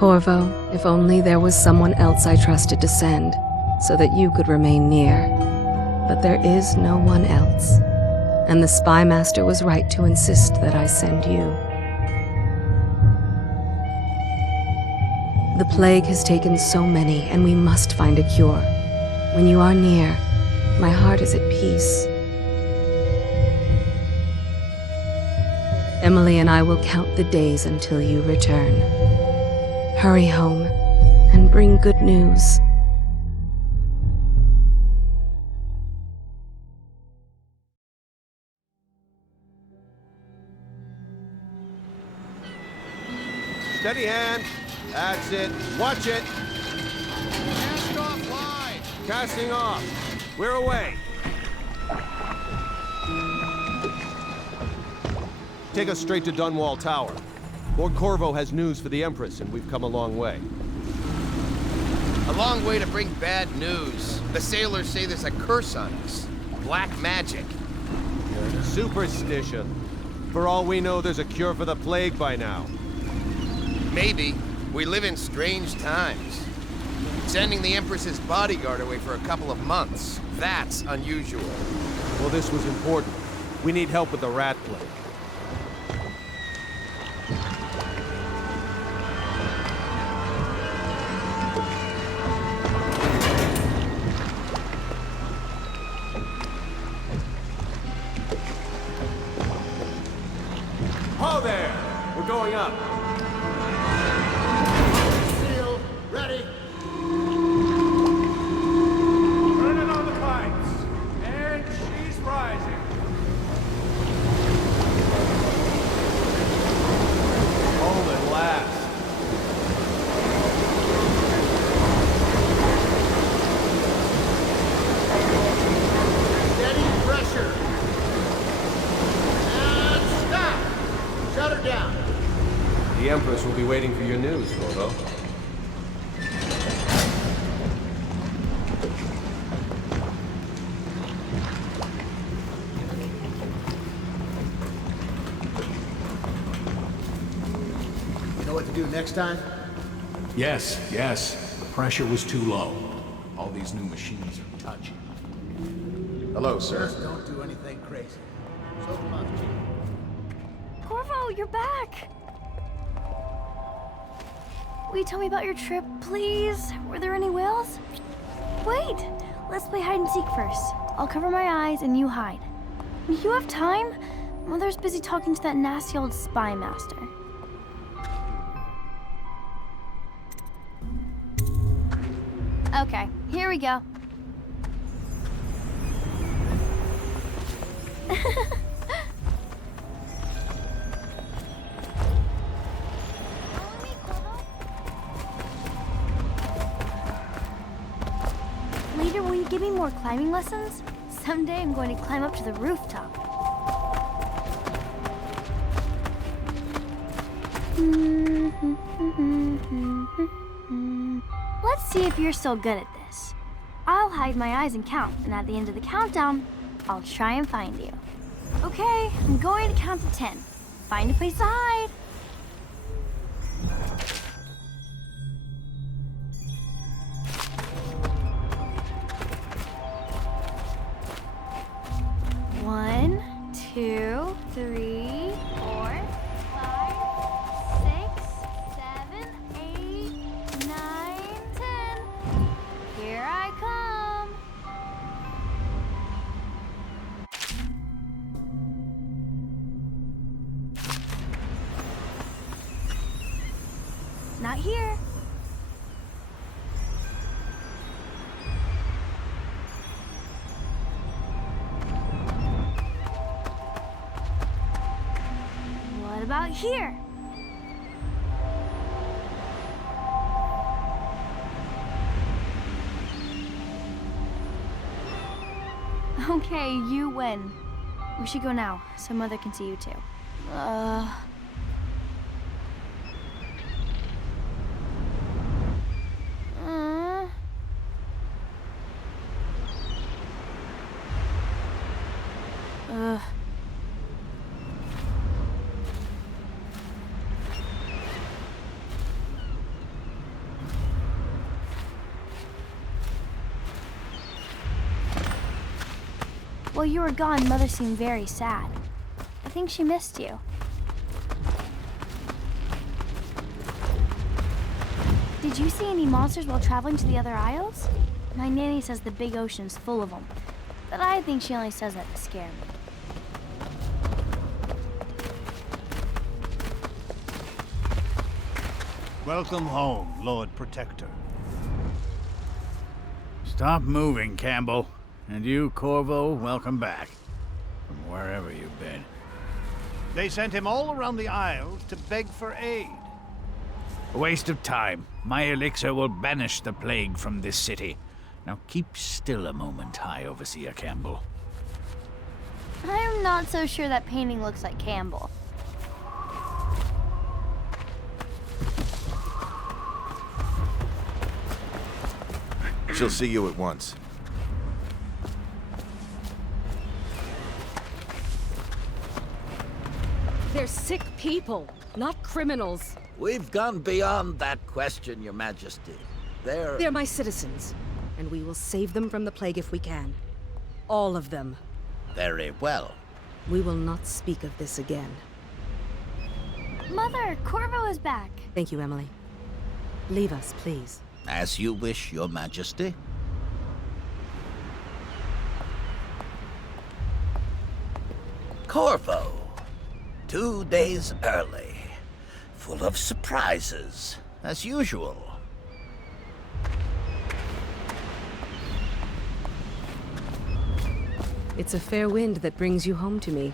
Corvo, if only there was someone else I trusted to send, so that you could remain near. But there is no one else, and the Spy Master was right to insist that I send you. The plague has taken so many, and we must find a cure. When you are near, my heart is at peace. Emily and I will count the days until you return. Hurry home, and bring good news. Steady hand. That's it. Watch it. Cast off line. Casting off. We're away. Take us straight to Dunwall Tower. Lord Corvo has news for the Empress, and we've come a long way. A long way to bring bad news. The sailors say there's a curse on us. Black magic. Superstition. For all we know, there's a cure for the plague by now. Maybe. We live in strange times. Sending the Empress's bodyguard away for a couple of months. That's unusual. Well, this was important. We need help with the rat plague. Ho there! We're going up. Seal, ready. Turning on the pipes. And she's rising. Home at last. Steady pressure. And stop. Shut her down. The Empress will be waiting for your news, Corvo. You know what to do next time? Yes. The pressure was too low. All these new machines are touchy. Hello, sir. Just don't do anything crazy. So come on, Chief. Corvo, you're back! Will you tell me about your trip, please? Were there any whales? Wait! Let's play hide and seek first. I'll cover my eyes and you hide. You have time? Mother's busy talking to that nasty old spy master. Okay, here we go. Later, will you give me more climbing lessons? Someday I'm going to climb up to the rooftop. Let's see if you're still good at this. I'll hide my eyes and count, and at the end of the countdown, I'll try and find you. Okay, I'm going to count to 10. Find a place to hide. One, two, three, 4, 5, 6, 7, 8, 9, 10. Here I come. Not here. What about here? Okay, you win. We should go now, so Mother can see you too. While you were gone, Mother seemed very sad. I think she missed you. Did you see any monsters while traveling to the other isles? My nanny says the big ocean's full of them, but I think she only says that to scare me. Welcome home, Lord Protector. Stop moving, Campbell. And you, Corvo, welcome back. From wherever you've been. They sent him all around the Isles to beg for aid. A waste of time. My elixir will banish the plague from this city. Now keep still a moment, High Overseer Campbell. I'm not so sure that painting looks like Campbell. She'll see you at once. They're sick people, not criminals. We've gone beyond that question, Your Majesty. They're my citizens, and we will save them from the plague if we can. All of them. Very well. We will not speak of this again. Mother, Corvo is back. Thank you, Emily. Leave us, please. As you wish, Your Majesty. Corvo. 2 days early. Full of surprises, as usual. It's a fair wind that brings you home to me.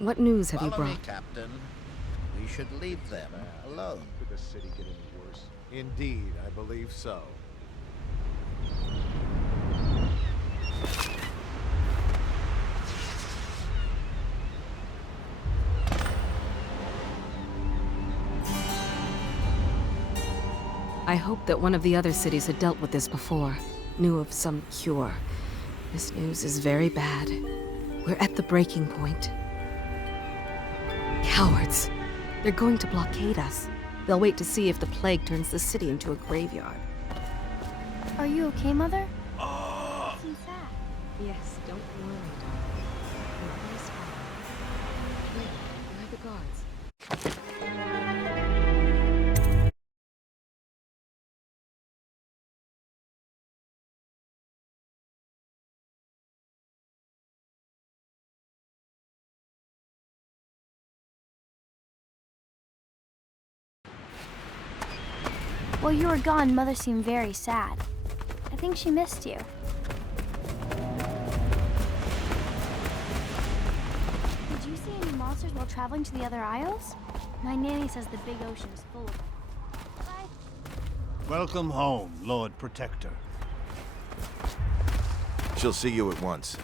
What news have you Follow me, brought? Captain. We should leave them alone. Could the city get any worse? Indeed, I believe so. I hoped that one of the other cities had dealt with this before, knew of some cure. This news is very bad. We're at the breaking point. Cowards! They're going to blockade us. They'll wait to see if the plague turns the city into a graveyard. Are you okay, Mother? You seem sad. Yes, don't worry, darling. Your is fine. Wait, where are the guards? While you were gone, Mother seemed very sad. I think she missed you. Did you see any monsters while traveling to the other isles? My nanny says the big ocean's full of them. Bye. Welcome home, Lord Protector. She'll see you at once.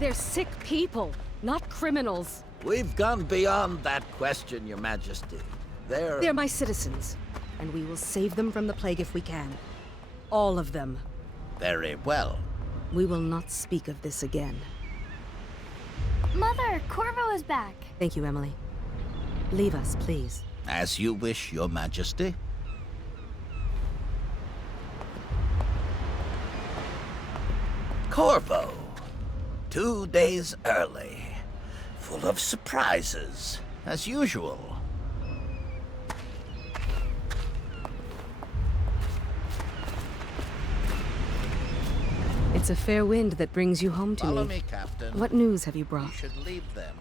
They're sick people, not criminals. We've gone beyond that question, Your Majesty. They're my citizens, and we will save them from the plague if we can. All of them. Very well. We will not speak of this again. Mother, Corvo is back. Thank you, Emily. Leave us, please. As you wish, Your Majesty. Corvo. 2 days early. Full of surprises, as usual. It's a fair wind that brings you home to Follow me. me, Captain. What news have you We brought? should leave them.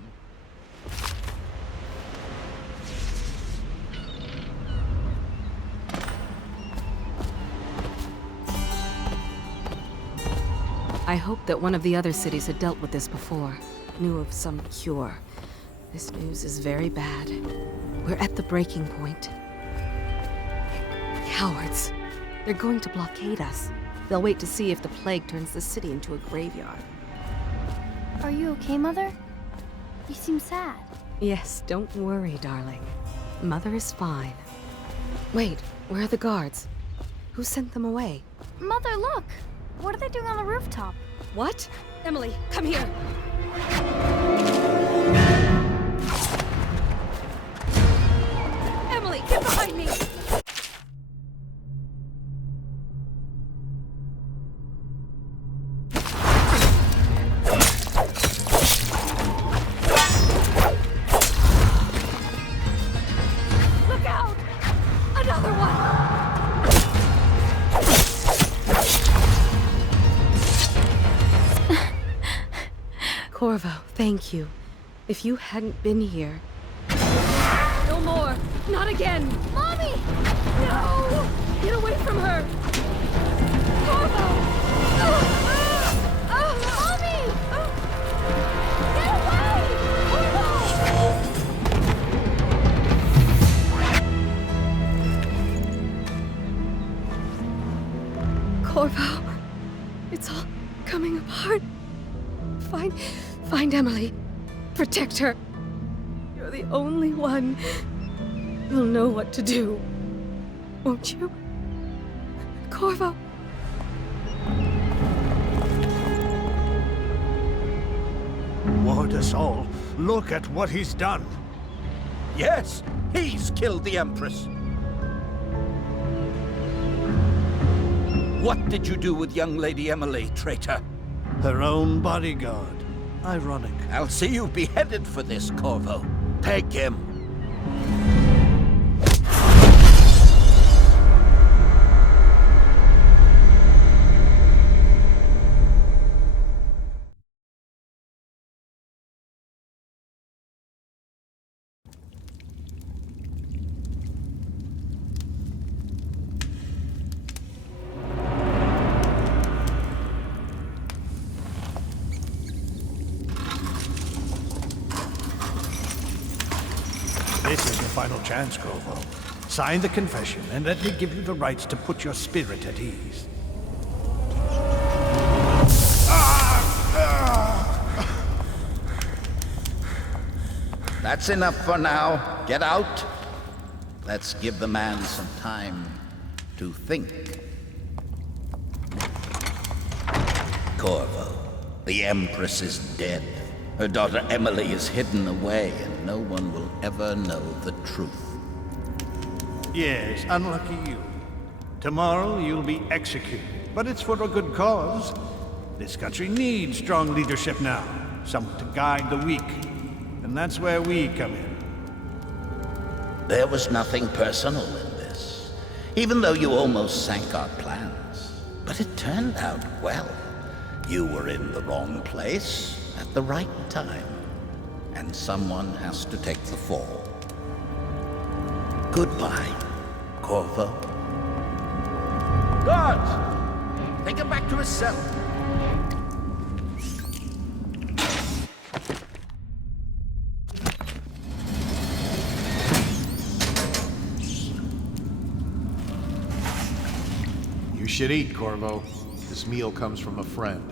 I hoped that one of the other cities had dealt with this before, knew of some cure. This news is very bad. We're at the breaking point. Cowards! They're going to blockade us. They'll wait to see if the plague turns the city into a graveyard. Are you okay, Mother? You seem sad. Yes, don't worry, darling. Mother is fine. Wait, where are the guards? Who sent them away? Mother, look! What are they doing on the rooftop? What? Emily, come here! Emily, get behind me! Corvo, thank you. If you hadn't been here... No more! Not again! Mommy! No! Get away from her! Corvo! Mommy! Get away! Corvo, it's all coming apart. Find Emily. Protect her. You're the only one who'll know what to do. Won't you? Corvo. Wardasol, look at what he's done. Yes, he's killed the Empress. What did you do with young Lady Emily, traitor? Her own bodyguard. Ironic. I'll see you beheaded for this, Corvo. Peg him. This is your final chance, Corvo. Sign the confession, and let me give you the rights to put your spirit at ease. That's enough for now. Get out. Let's give the man some time to think. Corvo, the Empress is dead. Her daughter Emily is hidden away, and no one will ever know the truth. Yes, unlucky you. Tomorrow you'll be executed, but it's for a good cause. This country needs strong leadership now, someone to guide the weak. And that's where we come in. There was nothing personal in this, even though you almost sank our plans. But it turned out well. You were in the wrong place at the right time, and someone has to take the fall. Goodbye, Corvo. Guards! Take him back to his cell. You should eat, Corvo. This meal comes from a friend.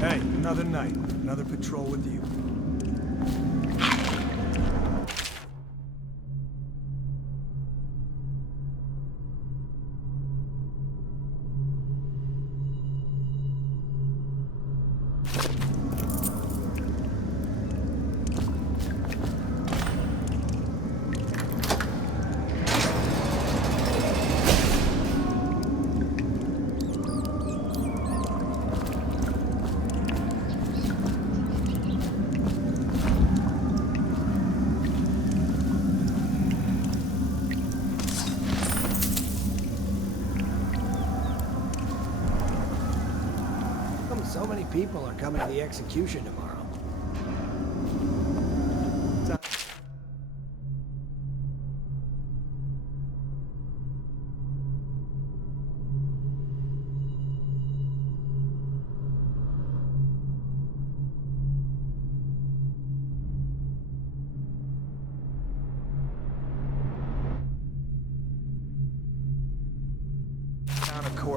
Hey, another night, another patrol with you. So many people are coming to the execution tomorrow.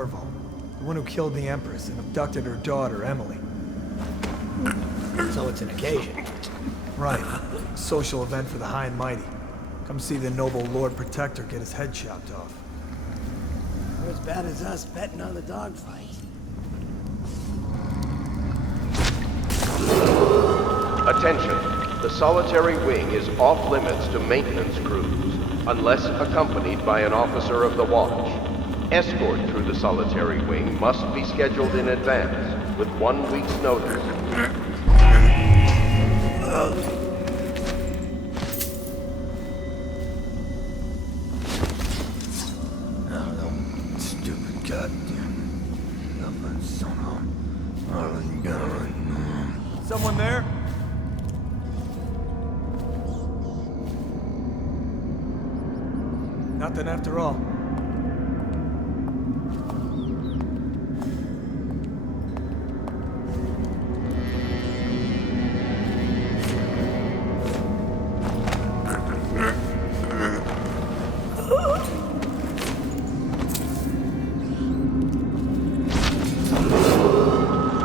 Corvo. The one who killed the Empress and abducted her daughter, Emily. So it's an occasion. Right. Social event for the high and mighty. Come see the noble Lord Protector get his head chopped off. They're as bad as us betting on the dogfight. Attention. The Solitary Wing is off limits to maintenance crews, unless accompanied by an officer of the watch. Escort through the Solitary Wing must be scheduled in advance, with 1 week's notice. Stupid goddamn. Someone there? Nothing after all.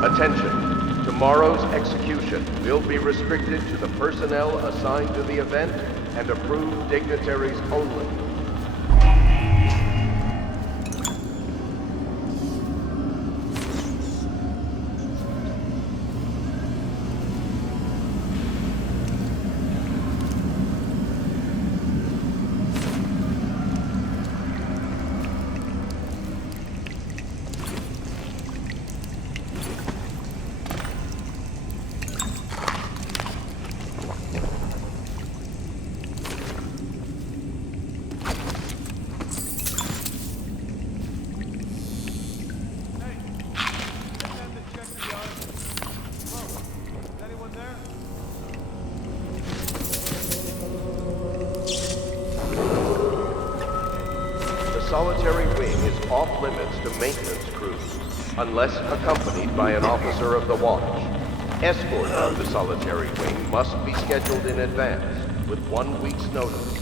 Attention. Tomorrow's execution will be restricted to the personnel assigned to the event and approved dignitaries only. Solitary Wing is off limits to maintenance crews, unless accompanied by an officer of the watch. Escort of the Solitary Wing must be scheduled in advance, with 1 week's notice.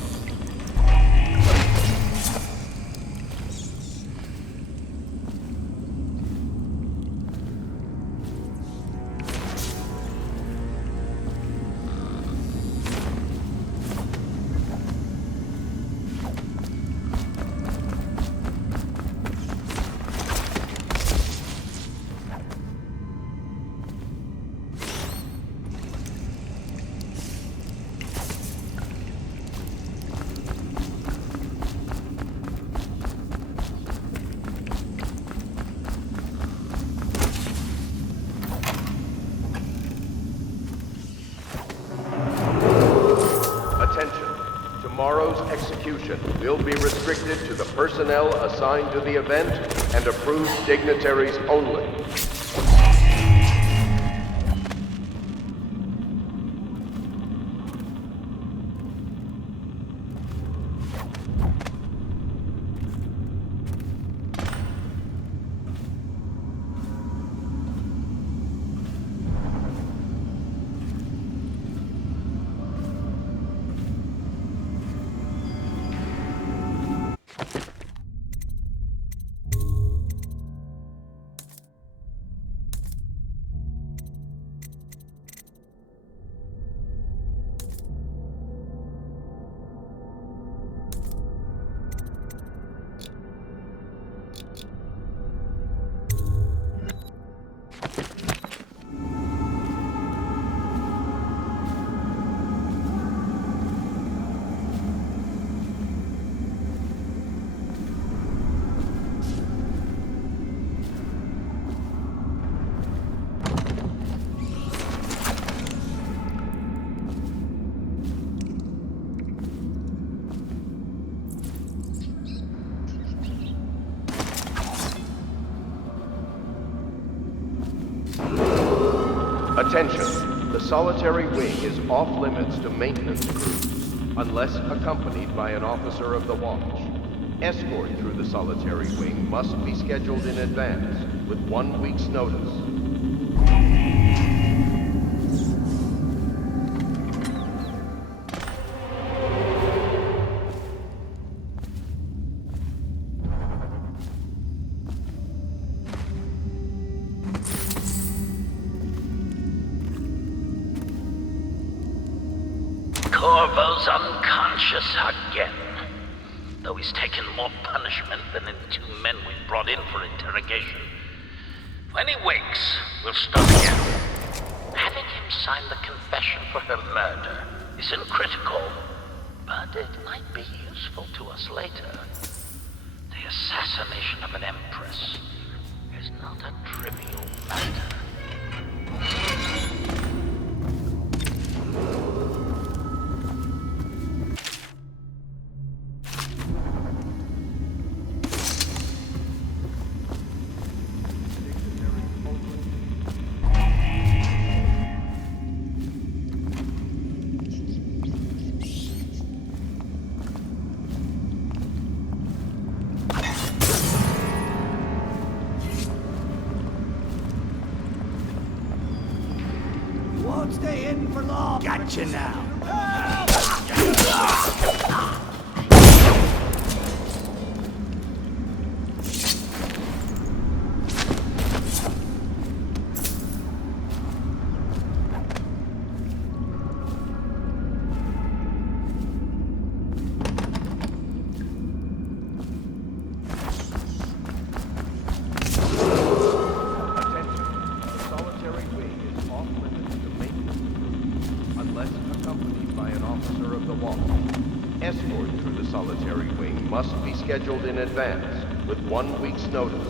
Tomorrow's execution will be restricted to the personnel assigned to the event and approved dignitaries only. Attention, the Solitary Wing is off limits to maintenance crews, unless accompanied by an officer of the watch. Escort through the Solitary Wing must be scheduled in advance, with 1 week's notice. Corvo's unconscious again. Though he's taken more punishment than the 2 men we brought in for interrogation. When he wakes, we'll start again. Having him sign the confession for her murder isn't critical, but it might be useful to us later. The assassination of an empress is not a trivial matter. Won't stay hidden for long. Gotcha now. Escort through the solitary wing must be scheduled in advance with 1 week's notice.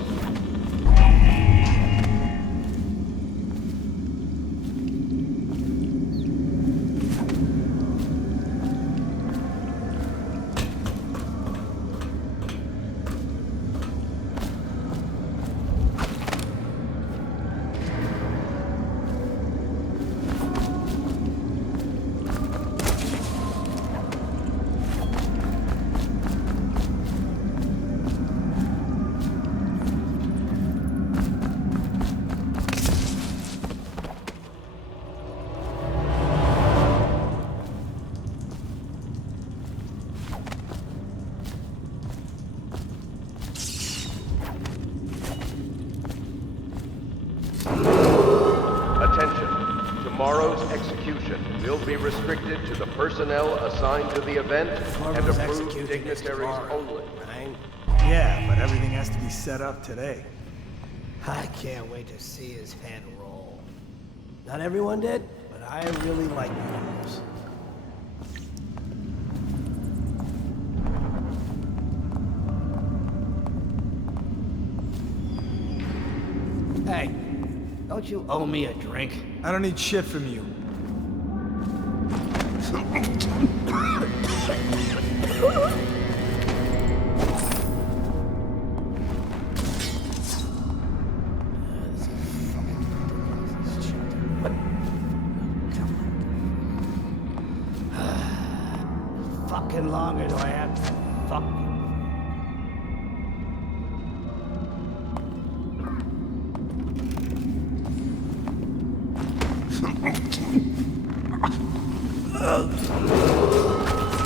Tomorrow's execution will be restricted to the personnel assigned to the event and approved dignitaries only. Right? Yeah, but everything has to be set up today. I can't wait to see his head roll. Not everyone did, but I really like yours. Hey, don't you owe me a drink? I don't need shit from you. Fucking longer do I have to fuck?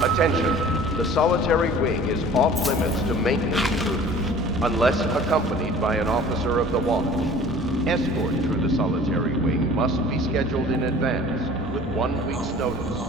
Attention, the solitary wing is off limits to maintenance crews, unless accompanied by an officer of the watch. Escort through the solitary wing must be scheduled in advance with 1 week's notice.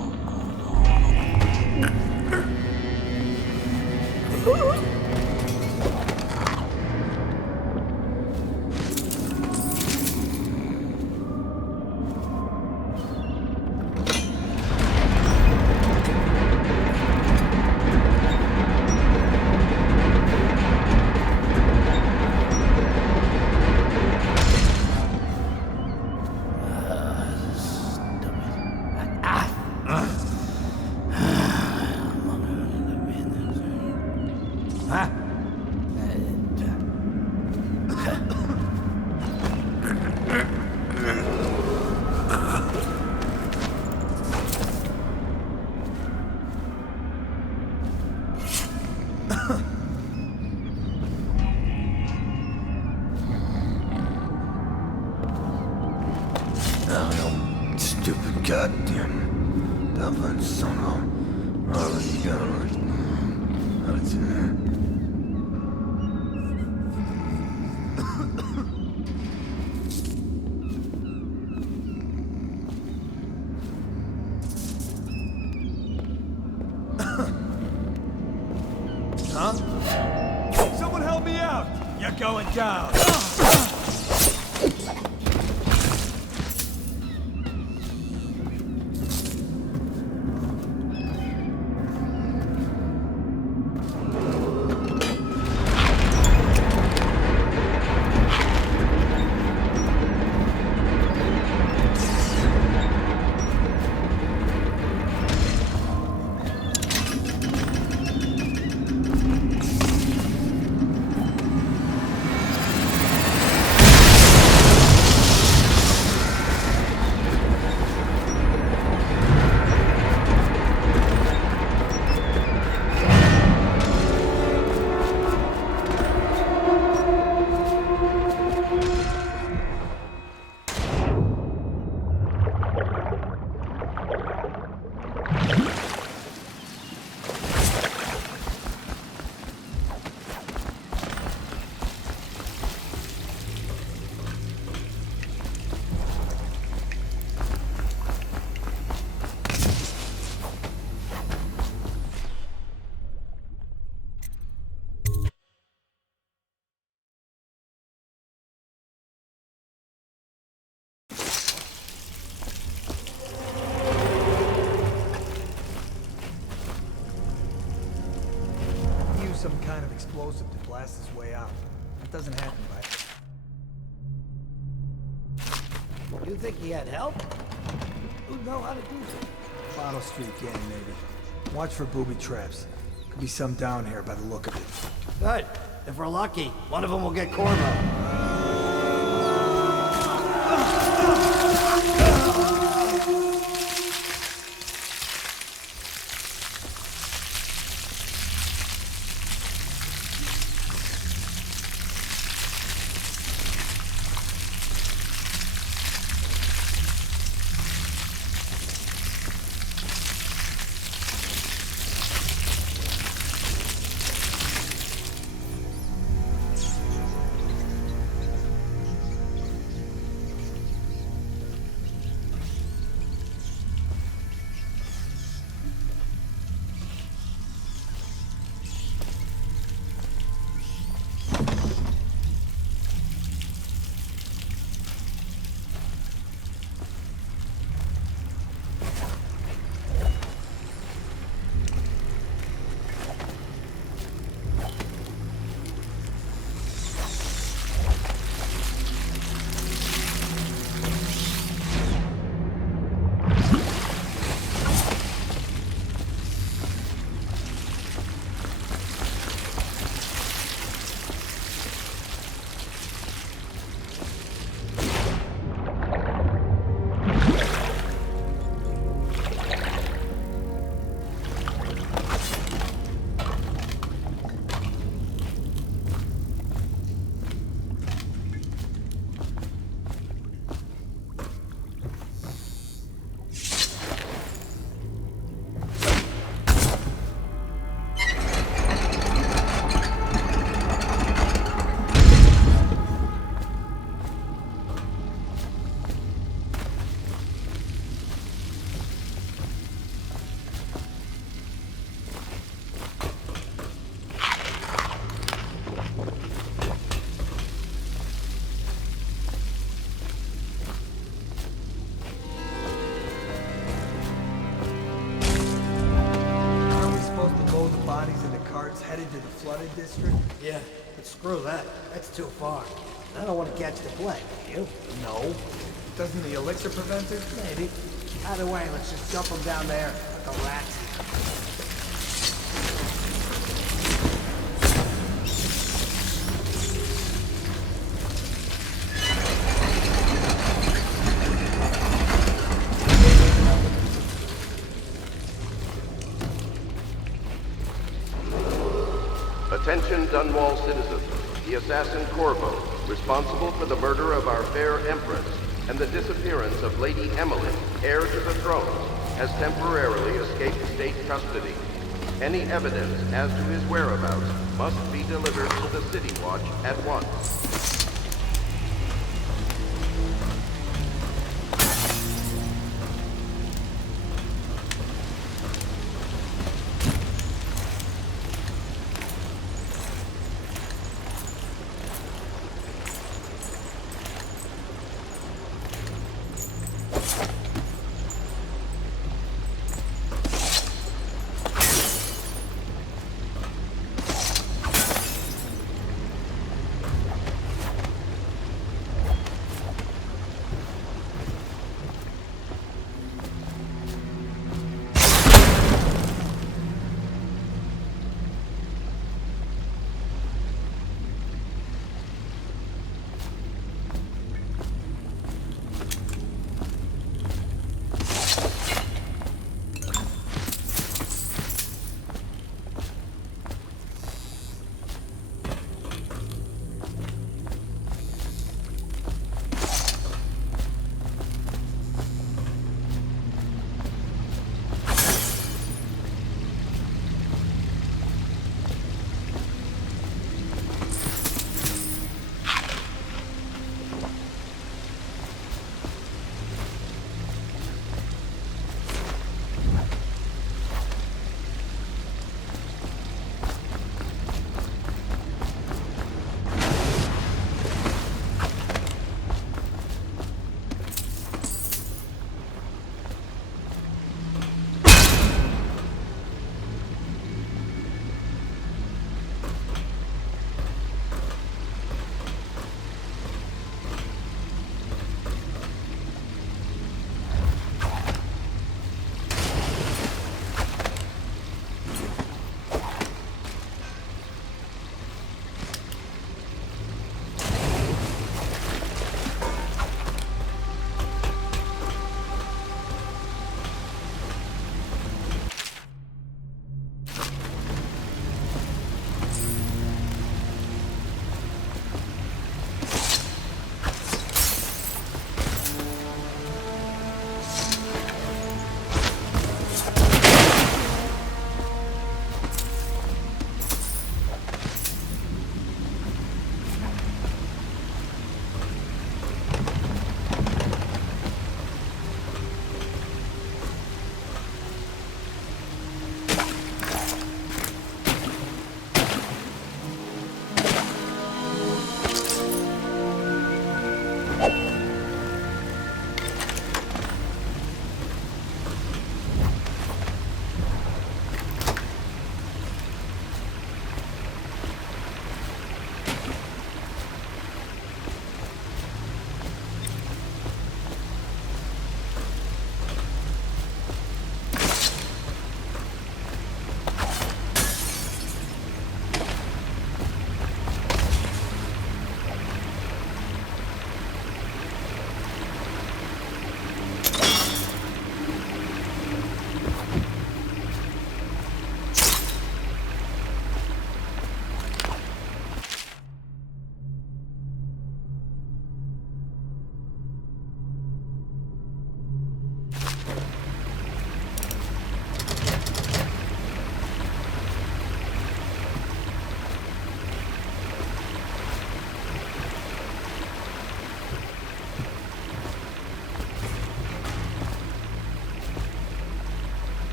Stupid goddamn Dublin somehow. Oh, you gotta work. going down. Some kind of explosive to blast his way out. That doesn't happen by... You think he had help? Who know how to do that? Bottle Street gang, maybe. Watch for booby traps. Could be some down here by the look of it. Good. If we're lucky, one of them will get Corvo. Headed to the flooded district? Yeah, but screw that. That's too far. I don't want to catch the plague. You? No. Doesn't the elixir prevent it? Maybe. Either way, let's just dump them down there like a rat. Attention Dunwall citizens. The assassin Corvo, responsible for the murder of our fair Empress and the disappearance of Lady Emily, heir to the throne, has temporarily escaped state custody. Any evidence as to his whereabouts must be delivered to the City Watch at once.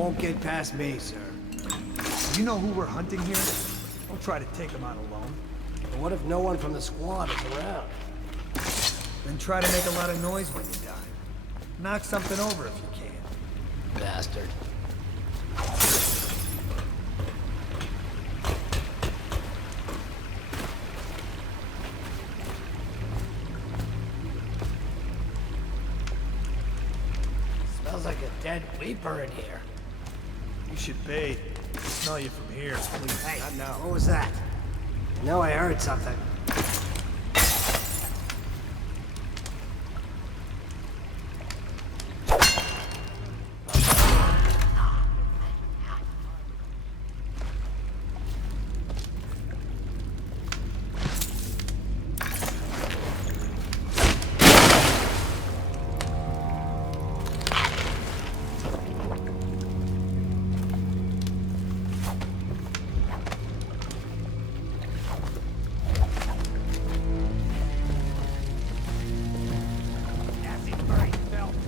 won't get past me, sir. You know who we're hunting here? Don't try to take him out alone. But what if no one from the squad is around? Then try to make a lot of noise when you die. Knock something over if you can. Bastard. Smells like a dead Reaper in here. You should bathe. I smell you from here, please. Hey, what was that? I know I heard something.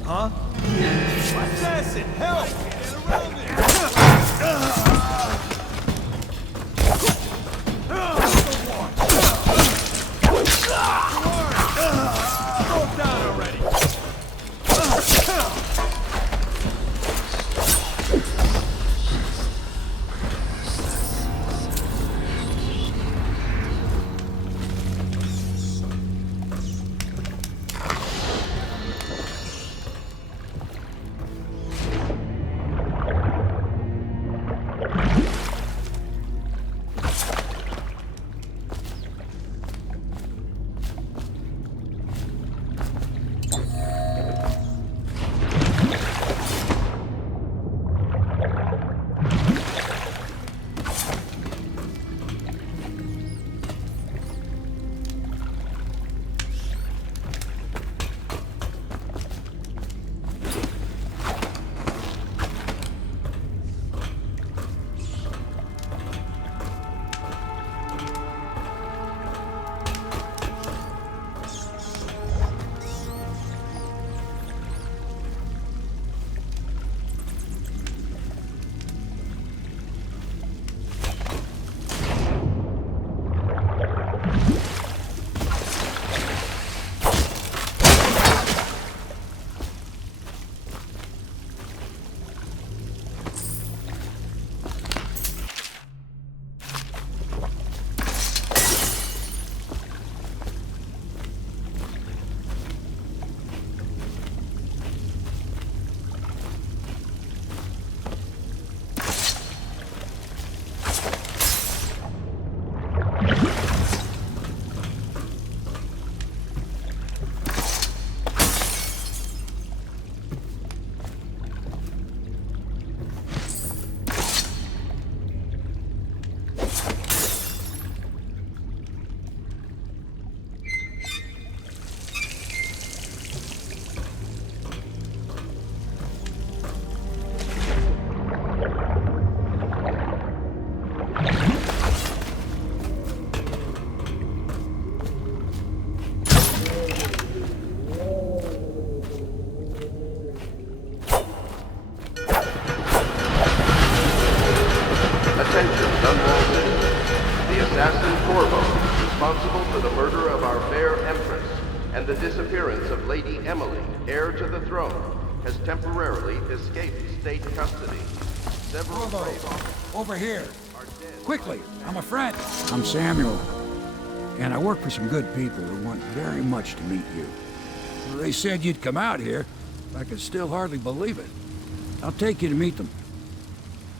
Huh? Assassin, help! Get around it! Go down already! responsible for the murder of our fair Empress and the disappearance of Lady Emily, heir to the throne, has temporarily escaped state custody. Several Over here. Quickly, I'm a friend. I'm Samuel, and I work for some good people who want very much to meet you. They said you'd come out here. I can still hardly believe it. I'll take you to meet them.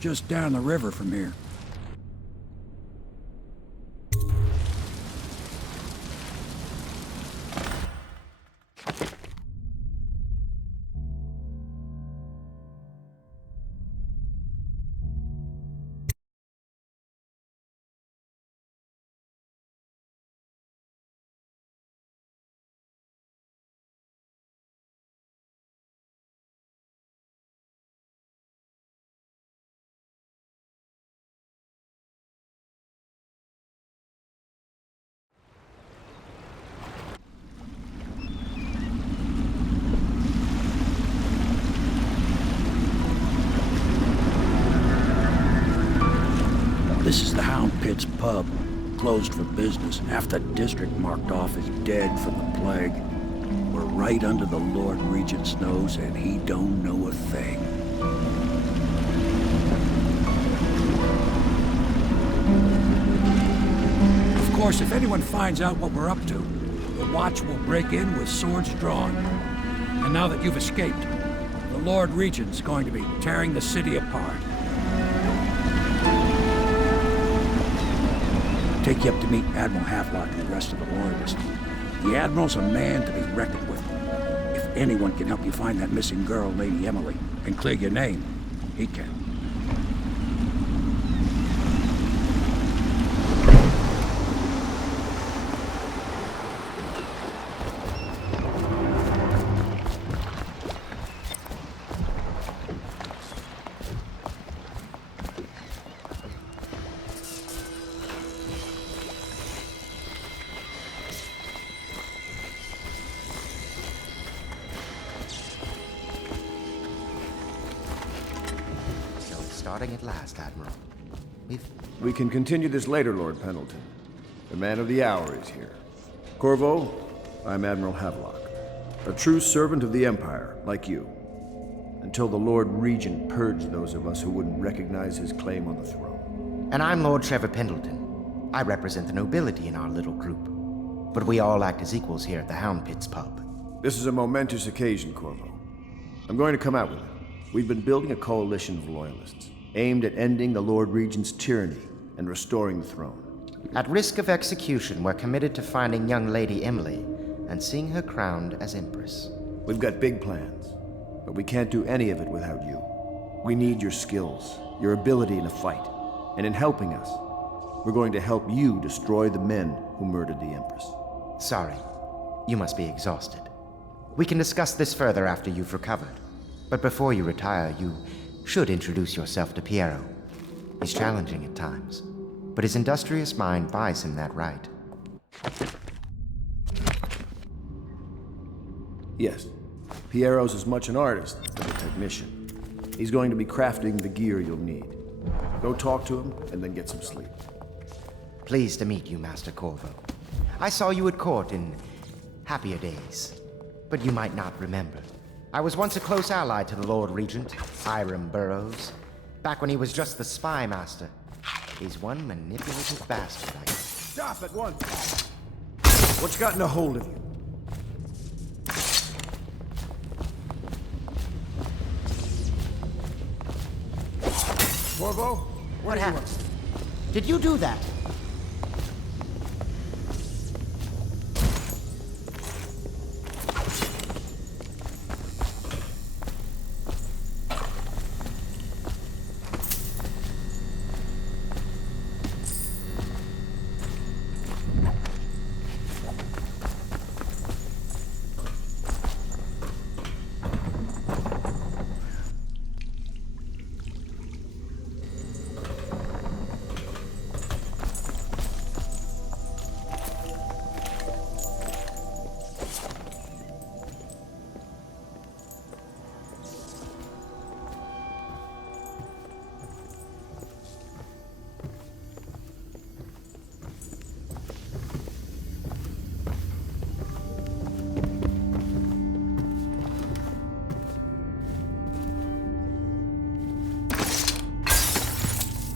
Just down the river from here. Hampits pub. Closed for business. Half the district marked off as dead from the plague. We're right under the Lord Regent's nose, and he don't know a thing. Of course, if anyone finds out what we're up to, the Watch will break in with swords drawn. And now that you've escaped, the Lord Regent's going to be tearing the city apart. Take you up to meet Admiral Havelock and the rest of the Loyalists. The Admiral's a man to be reckoned with. If anyone can help you find that missing girl, Lady Emily, and clear your name, he can. Starting at last, Admiral. We can continue this later, Lord Pendleton. The man of the hour is here. Corvo, I'm Admiral Havelock. A true servant of the Empire, like you. Until the Lord Regent purged those of us who wouldn't recognize his claim on the throne. And I'm Lord Trevor Pendleton. I represent the nobility in our little group. But we all act as equals here at the Houndpits pub. This is a momentous occasion, Corvo. I'm going to come out with it. We've been building a coalition of loyalists, aimed at ending the Lord Regent's tyranny and restoring the throne. At risk of execution, we're committed to finding young Lady Emily and seeing her crowned as Empress. We've got big plans, but we can't do any of it without you. We need your skills, your ability in a fight, and in helping us, we're going to help you destroy the men who murdered the Empress. Sorry, you must be exhausted. We can discuss this further after you've recovered. But before you retire, you should introduce yourself to Piero. He's challenging at times, but his industrious mind buys him that right. Yes, Piero's as much an artist as a technician. He's going to be crafting the gear you'll need. Go talk to him, and then get some sleep. Pleased to meet you, Master Corvo. I saw you at court in happier days, but you might not remember. I was once a close ally to the Lord Regent, Hiram Burroughs, back when he was just the spy master. He's one manipulative bastard, I guess. Stop at once! What's gotten a hold of you? Corvo, what happened? Did you do that?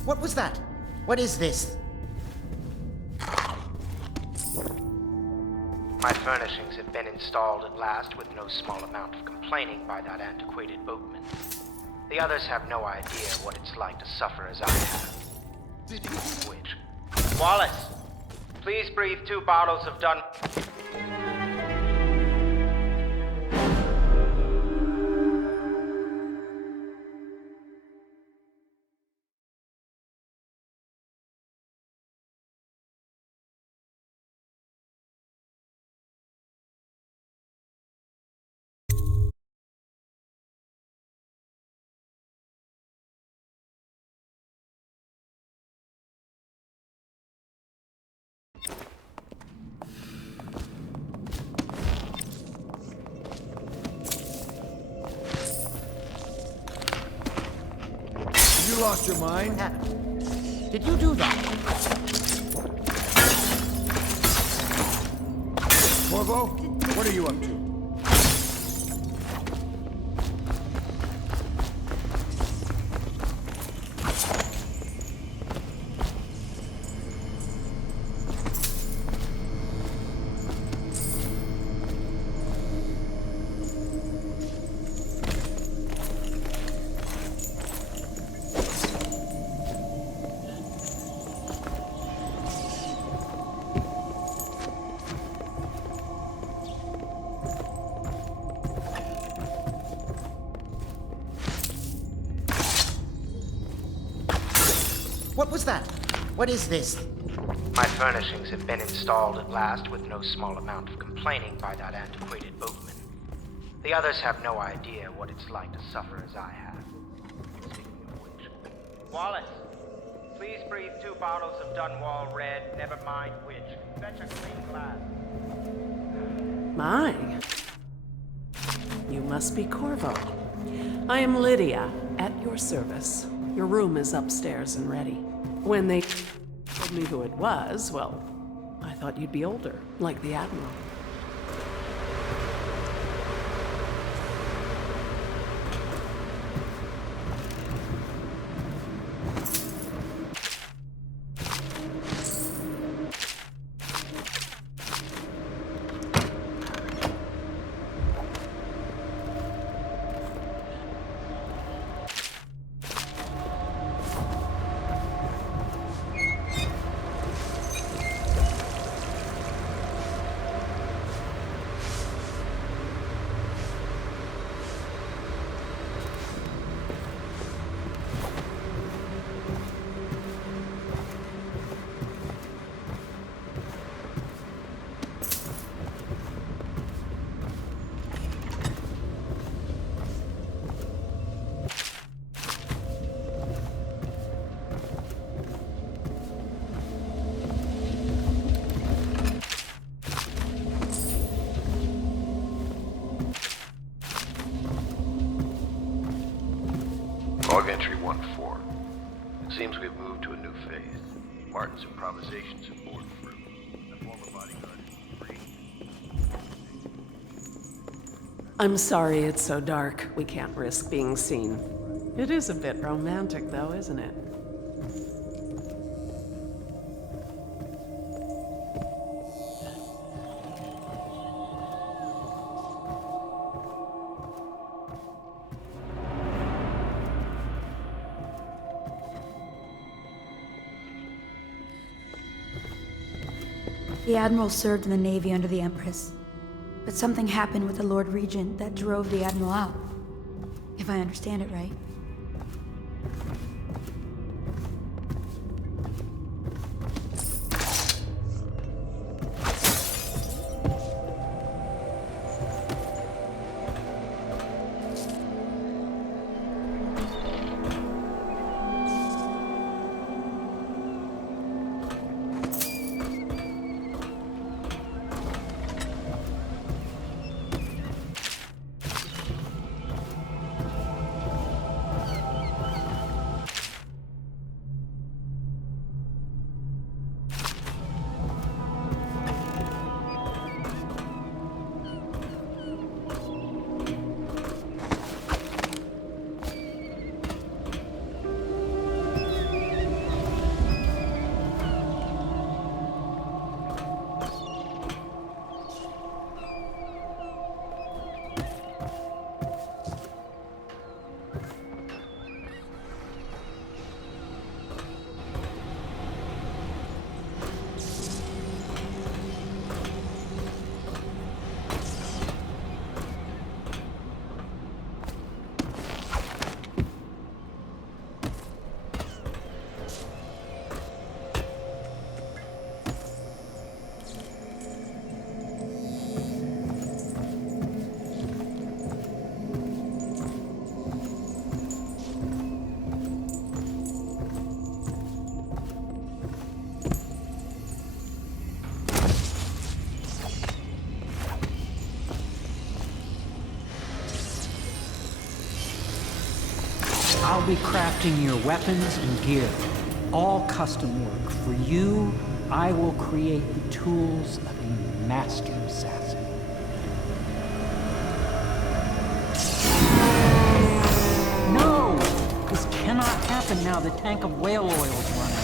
What was that? What is this? My furnishings have been installed at last with no small amount of complaining by that antiquated boatman. The others have no idea what it's like to suffer as I have. Speaking of which, Wallace, please breathe 2 bottles of Dun... You lost your mind? What happened? Did you do that? Corvo, what are you up to? What was that? What is this? My furnishings have been installed at last with no small amount of complaining by that antiquated boatman. The others have no idea what it's like to suffer as I have. Speaking of which... Wallace, please breathe 2 bottles of Dunwall Red, never mind which. Fetch a clean glass. My. You must be Corvo. I am Lydia, at your service. Your room is upstairs and ready. When they told me who it was, well, I thought you'd be older, like the Admiral. Log entry 1-4. It seems we've moved to a new phase. Martin's improvisations have borne fruit. The former bodyguard is free. I'm sorry it's so dark. We can't risk being seen. It is a bit romantic, though, isn't it? The Admiral served in the Navy under the Empress, but something happened with the Lord Regent that drove the Admiral out, if I understand it right. I'll be crafting your weapons and gear. All custom work for you I will create the tools of a master assassin. No! This cannot happen now. The tank of whale oil is running.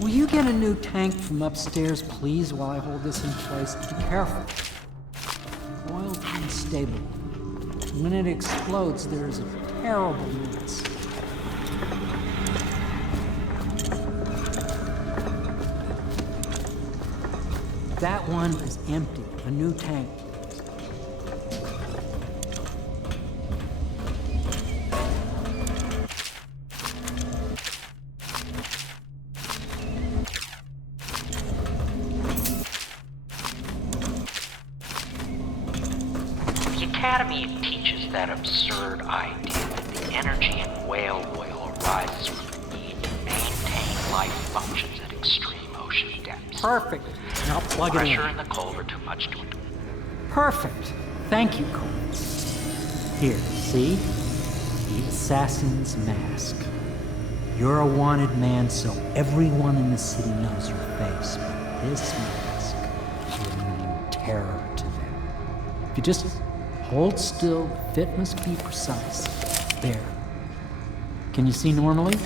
Will you get a new tank from upstairs, please, while I hold this in place? Be careful. Oil's unstable. When it explodes, there's a terrible mess. That one is empty. A new tank. The Academy teaches that absurd idea that the energy in whale oil arises from the need to maintain life functions at extreme ocean depths. Perfect. Now plug it in. Pressure in the coal are too much to endure. Perfect. Thank you, Cole. Here, see? The assassin's mask. You're a wanted man, so everyone in the city knows your face. But this mask will mean terror to them. If you just hold still, the fit must be precise. There. Can you see normally?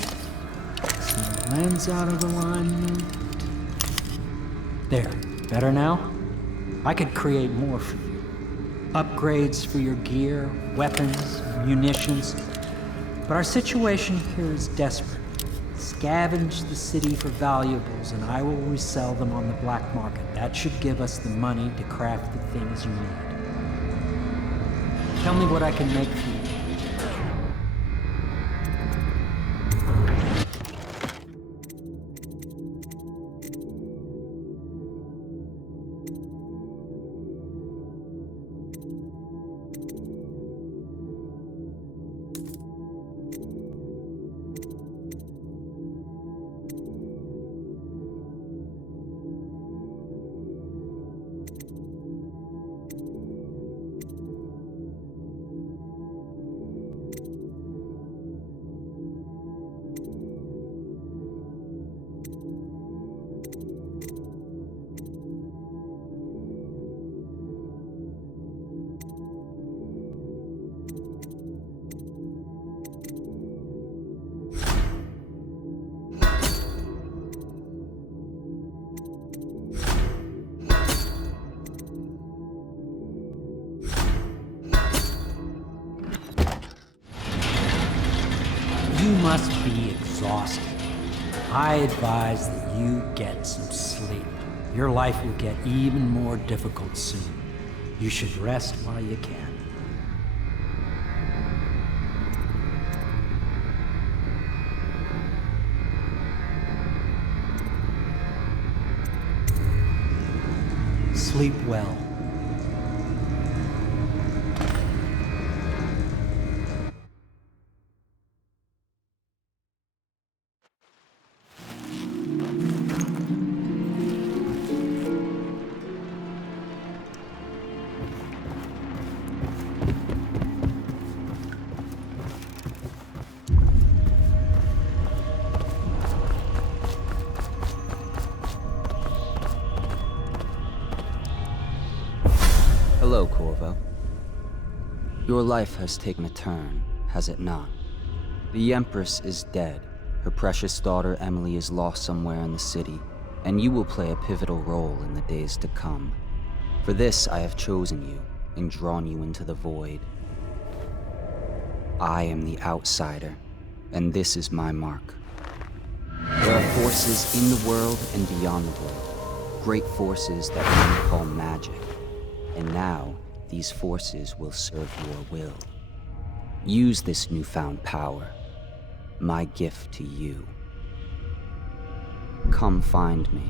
See the lens out of alignment. There. Better now? I could create more for you. Upgrades for your gear, weapons, munitions. But our situation here is desperate. Scavenge the city for valuables, and I will resell them on the black market. That should give us the money to craft the things you need. Tell me what I can make for you. You must be exhausted. I advise that you get some sleep. Your life will get even more difficult soon. You should rest while you can. Sleep well. Hello, Corvo. Your life has taken a turn, has it not? The Empress is dead. Her precious daughter Emily is lost somewhere in the city, and you will play a pivotal role in the days to come. For this, I have chosen you and drawn you into the void. I am the outsider, and this is my mark. There are forces in the world and beyond the world, great forces that men call magic. And now, these forces will serve your will. Use this newfound power, my gift to you. Come find me.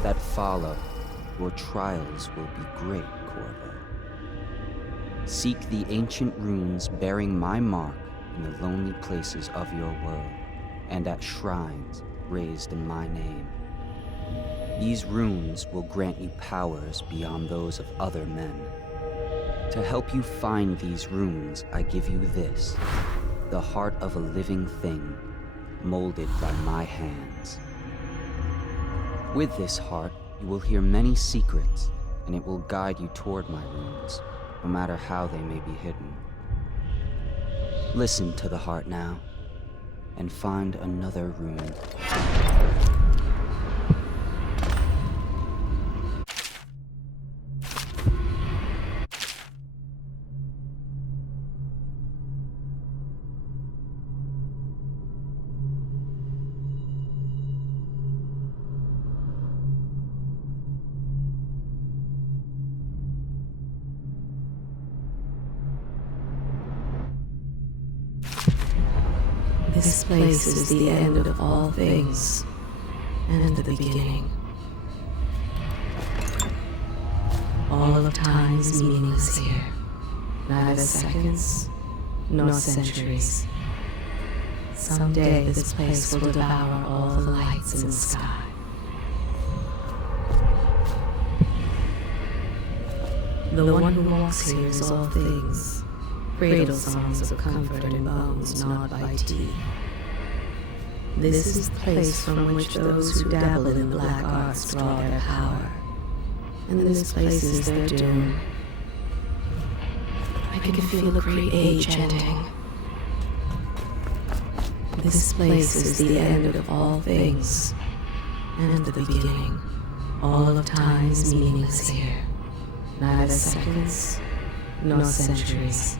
days that follow, your trials will be great, Corvo. Seek the ancient runes bearing my mark in the lonely places of your world, and at shrines raised in my name. These runes will grant you powers beyond those of other men. To help you find these runes, I give you this, the heart of a living thing, molded by my hands. With this heart, you will hear many secrets, and it will guide you toward my runes, no matter how they may be hidden. Listen to the heart now, and find another rune. This place is the end of all things, and the beginning. All of time's meanings here, neither seconds nor centuries. Someday this place will devour all the lights in the sky. The one who walks here is all things. Cradle songs of comfort and bones gnawed by teeth. This is the place from which those who dabble in the black arts draw their power. And this place is their doom. I can feel a great age ending. This place is the end of all things, and the beginning. All of time's meanings here, neither seconds nor centuries.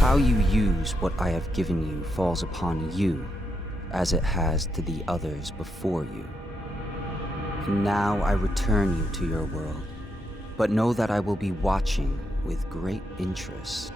How you use what I have given you falls upon you, as it has to the others before you. And now I return you to your world, but know that I will be watching with great interest.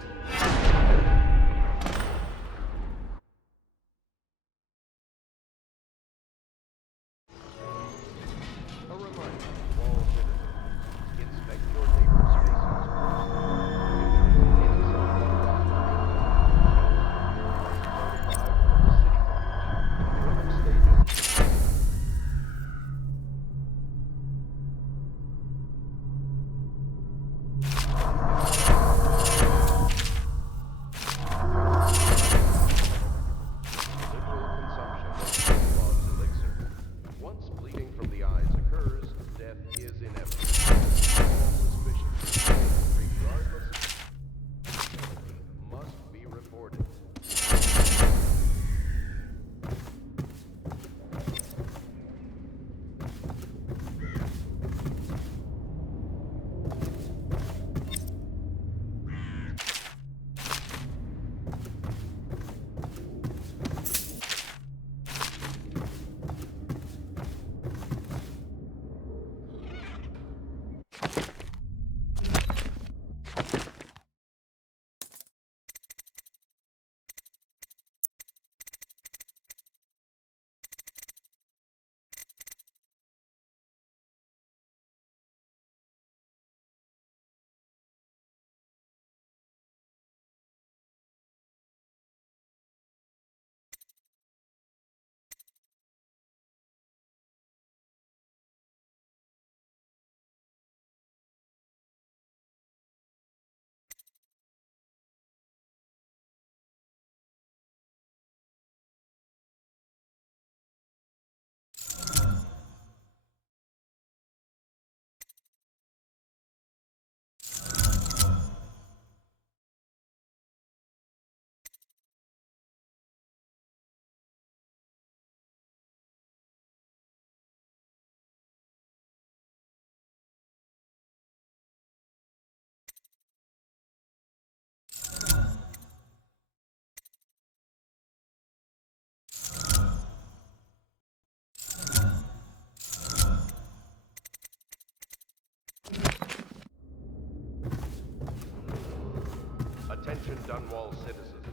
Attention Dunwall citizens.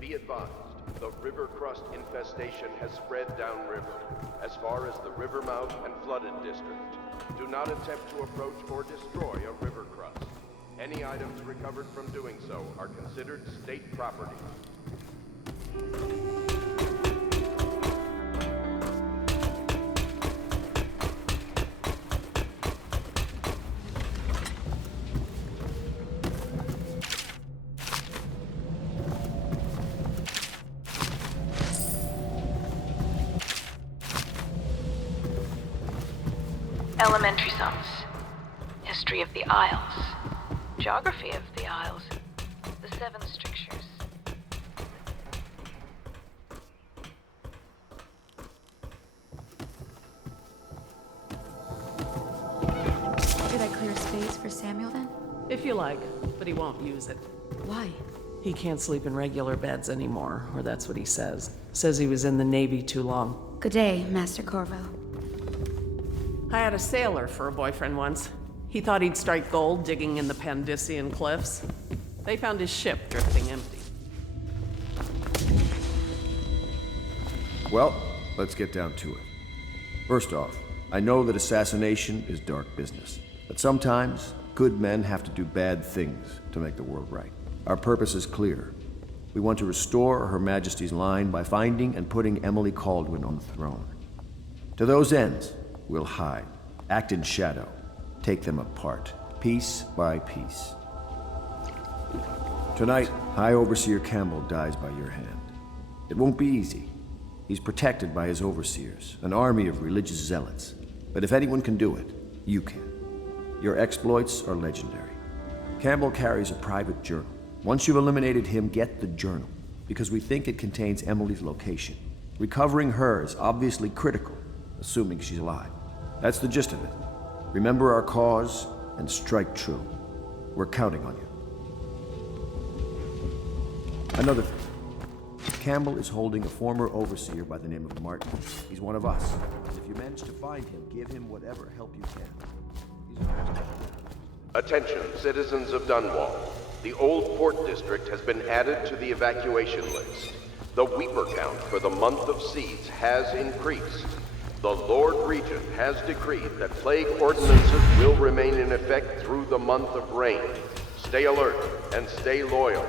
Be advised, the river crust infestation has spread downriver, as far as the river mouth and flooded district. Do not attempt to approach or destroy a river crust. Any items recovered from doing so are considered state property. Elementary sums. History of the Isles. Geography of the Isles. The Seven Strictures. Did I clear space for Samuel then? If you like, but he won't use it. Why? He can't sleep in regular beds anymore, or that's what he says. Says he was in the Navy too long. Good day, Master Corvo. I had a sailor for a boyfriend once. He thought he'd strike gold digging in the Pandician cliffs. They found his ship drifting empty. Well, let's get down to it. First off, I know that assassination is dark business, but sometimes good men have to do bad things to make the world right. Our purpose is clear. We want to restore Her Majesty's line by finding and putting Emily Kaldwin on the throne. To those ends, we'll hide, act in shadow, take them apart, piece by piece. Tonight, High Overseer Campbell dies by your hand. It won't be easy. He's protected by his overseers, an army of religious zealots. But if anyone can do it, you can. Your exploits are legendary. Campbell carries a private journal. Once you've eliminated him, get the journal, because we think it contains Emily's location. Recovering her is obviously critical, assuming she's alive. That's the gist of it. Remember our cause and strike true. We're counting on you. Another thing. Campbell is holding a former overseer by the name of Martin. He's one of us. And if you manage to find him, give him whatever help you can. Attention, citizens of Dunwall. The Old Port District has been added to the evacuation list. The Weeper count for the month of siege has increased. The Lord Regent has decreed that plague ordinances will remain in effect through the month of rain. Stay alert and stay loyal.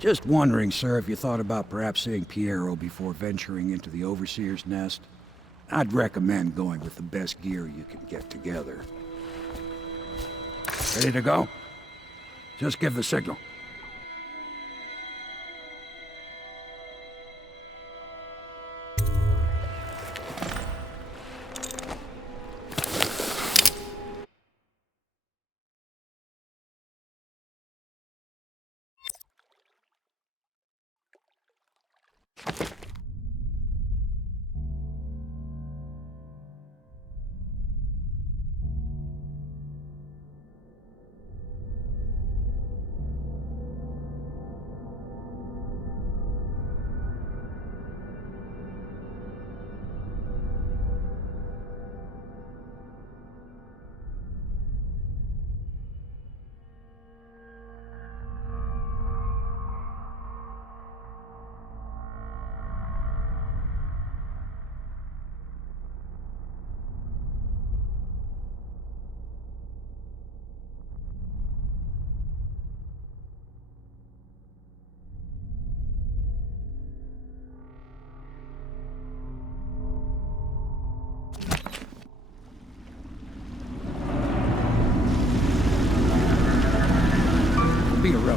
Just wondering, sir, if you thought about perhaps seeing Piero before venturing into the Overseer's nest. I'd recommend going with the best gear you can get together. Ready to go? Just give the signal.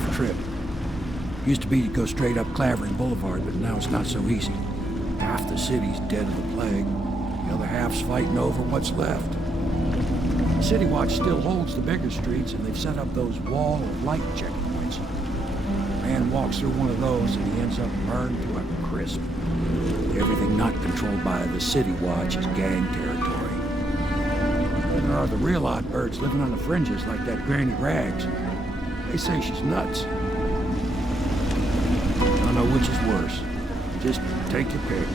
rough trip. Used to be to go straight up Clavering Boulevard, but now it's not so easy. Half the city's dead of the plague. The other half's fighting over what's left. City Watch still holds the bigger streets, and they've set up those wall of light checkpoints. A man walks through one of those, and he ends up burned to a crisp. Everything not controlled by the City Watch is gang territory. Then there are the real odd birds living on the fringes, like that Granny Rags. They say she's nuts. I don't know which is worse. Just take your pick.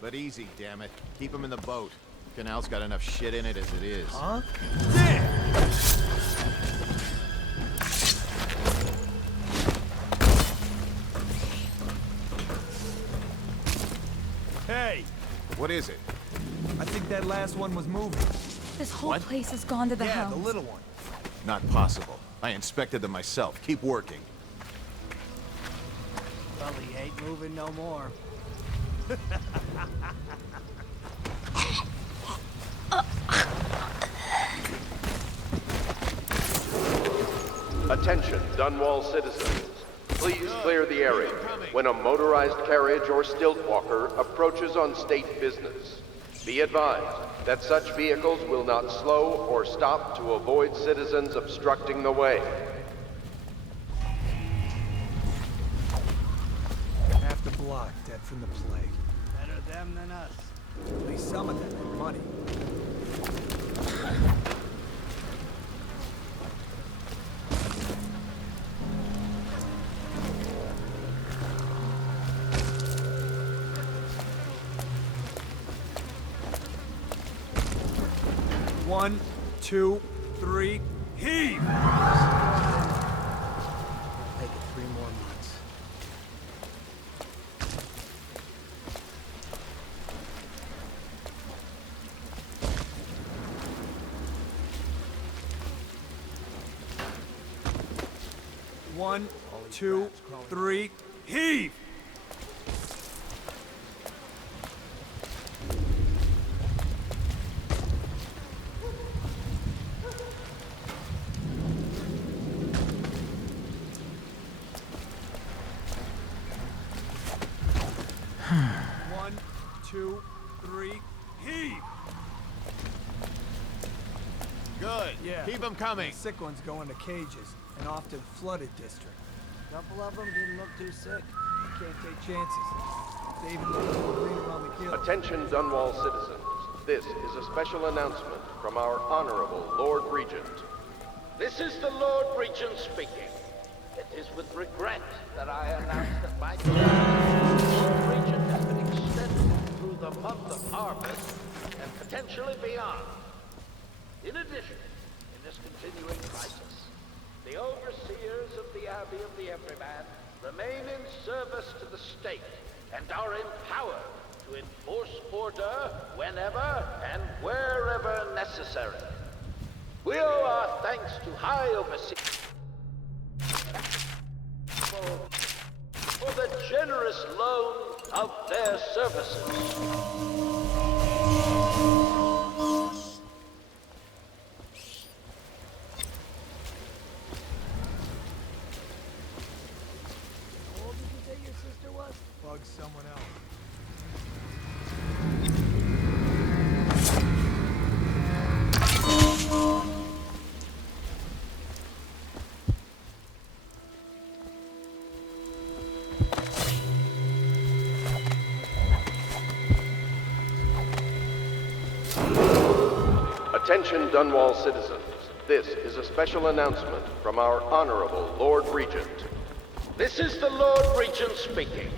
But easy, damn it. Keep him in the boat. Canal's got enough shit in it as it is. Huh? Hey! What is it? I think that last one was moving. This whole place has gone to the Yeah, house. the little one. Not possible. I inspected them myself. Keep working. Well, he ain't moving no more. Attention, Dunwall citizens. Please clear the area when a motorized carriage or stilt walker approaches on state business. Be advised that such vehicles will not slow or stop to avoid citizens obstructing the way. Half the block dead from the plague. Better them than us. At least some of them had money. One, two, three, heave! Take it 3 more months. One, two, three, heave! One, two, three, heave! Good. Yeah. Keep them coming. The sick ones go into cages and off to the flooded district. A couple of them didn't look too sick. Can't take chances. They even look green around the gills. Attention, Dunwall citizens. This is a special announcement from our Honorable Lord Regent. This is the Lord Regent speaking. It is with regret that I announce that my term as Lord Regent has been extended through the month of harvest and potentially beyond. In addition, in this continuing crisis, the overseers of the Abbey of the Everyman remain in service to the state and are empowered to enforce order whenever and wherever necessary. We owe our thanks to High Overseers for the generous loan of their services. How old did you say your sister was? Bug someone else. Attention, Dunwall citizens. This is a special announcement from our Honorable Lord Regent. This is the Lord Regent speaking.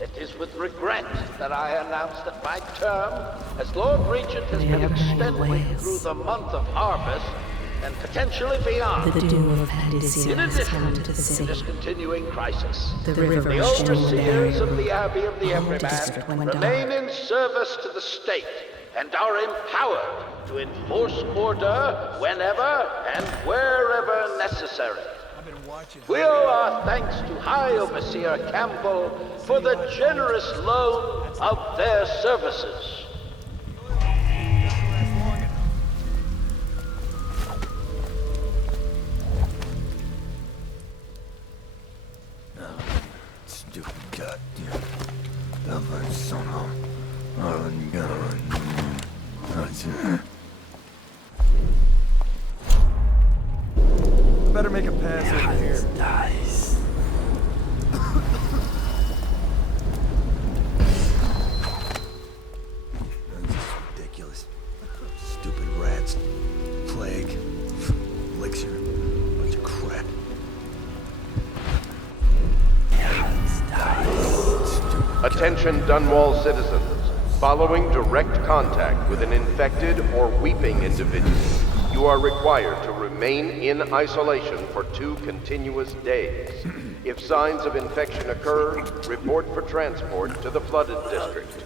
It is with regret that I announce that my term as Lord Regent has been extended through the month of harvest and potentially beyond. The doom of Pandysia In has come addition, to the in sea. this continuing crisis, The river the rushed into the overseers area of the Abbey of the All district Everyman went remain in service to the state and are empowered to enforce order whenever and wherever necessary. We owe our thanks to High Overseer Campbell for the generous loan of their services. Stupid goddamn stubborn son of a gun. Better make a pass over here. Dice. This is ridiculous. Stupid rats. Plague. Elixir. Bunch of crap. Attention Dunwall citizens. Following direct contact with an infected or weeping individual, you are required to remain in isolation for 2 continuous days. If signs of infection occur, report for transport to the flooded district.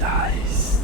Dice.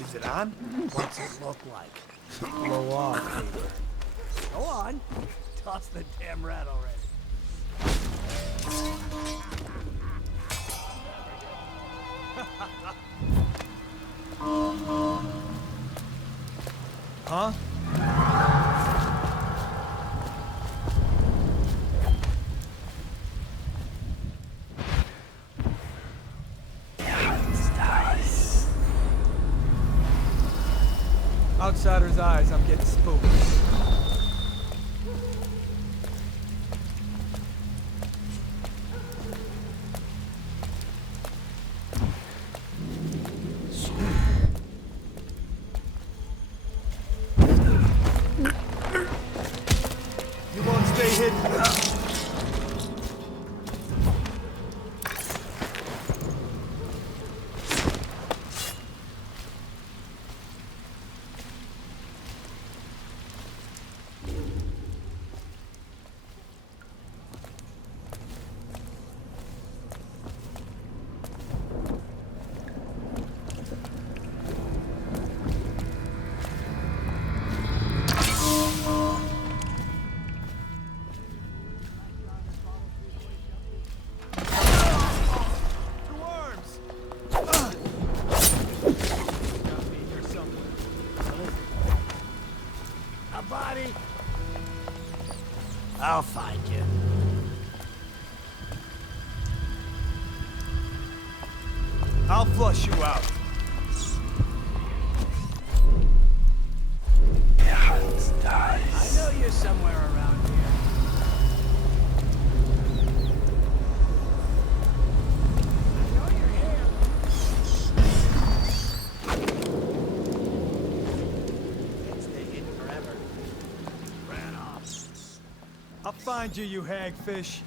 Is it on? What's it look like? Blow off, maybe. Go on. Toss the damn rat already. Huh? Outsider's eyes, I'm getting spooked. You won't stay hidden. Anybody? I'll find you. I'll flush you out. I know you're somewhere around here. I know you're here. It's taking forever. Ran off. I'll find you, you hagfish.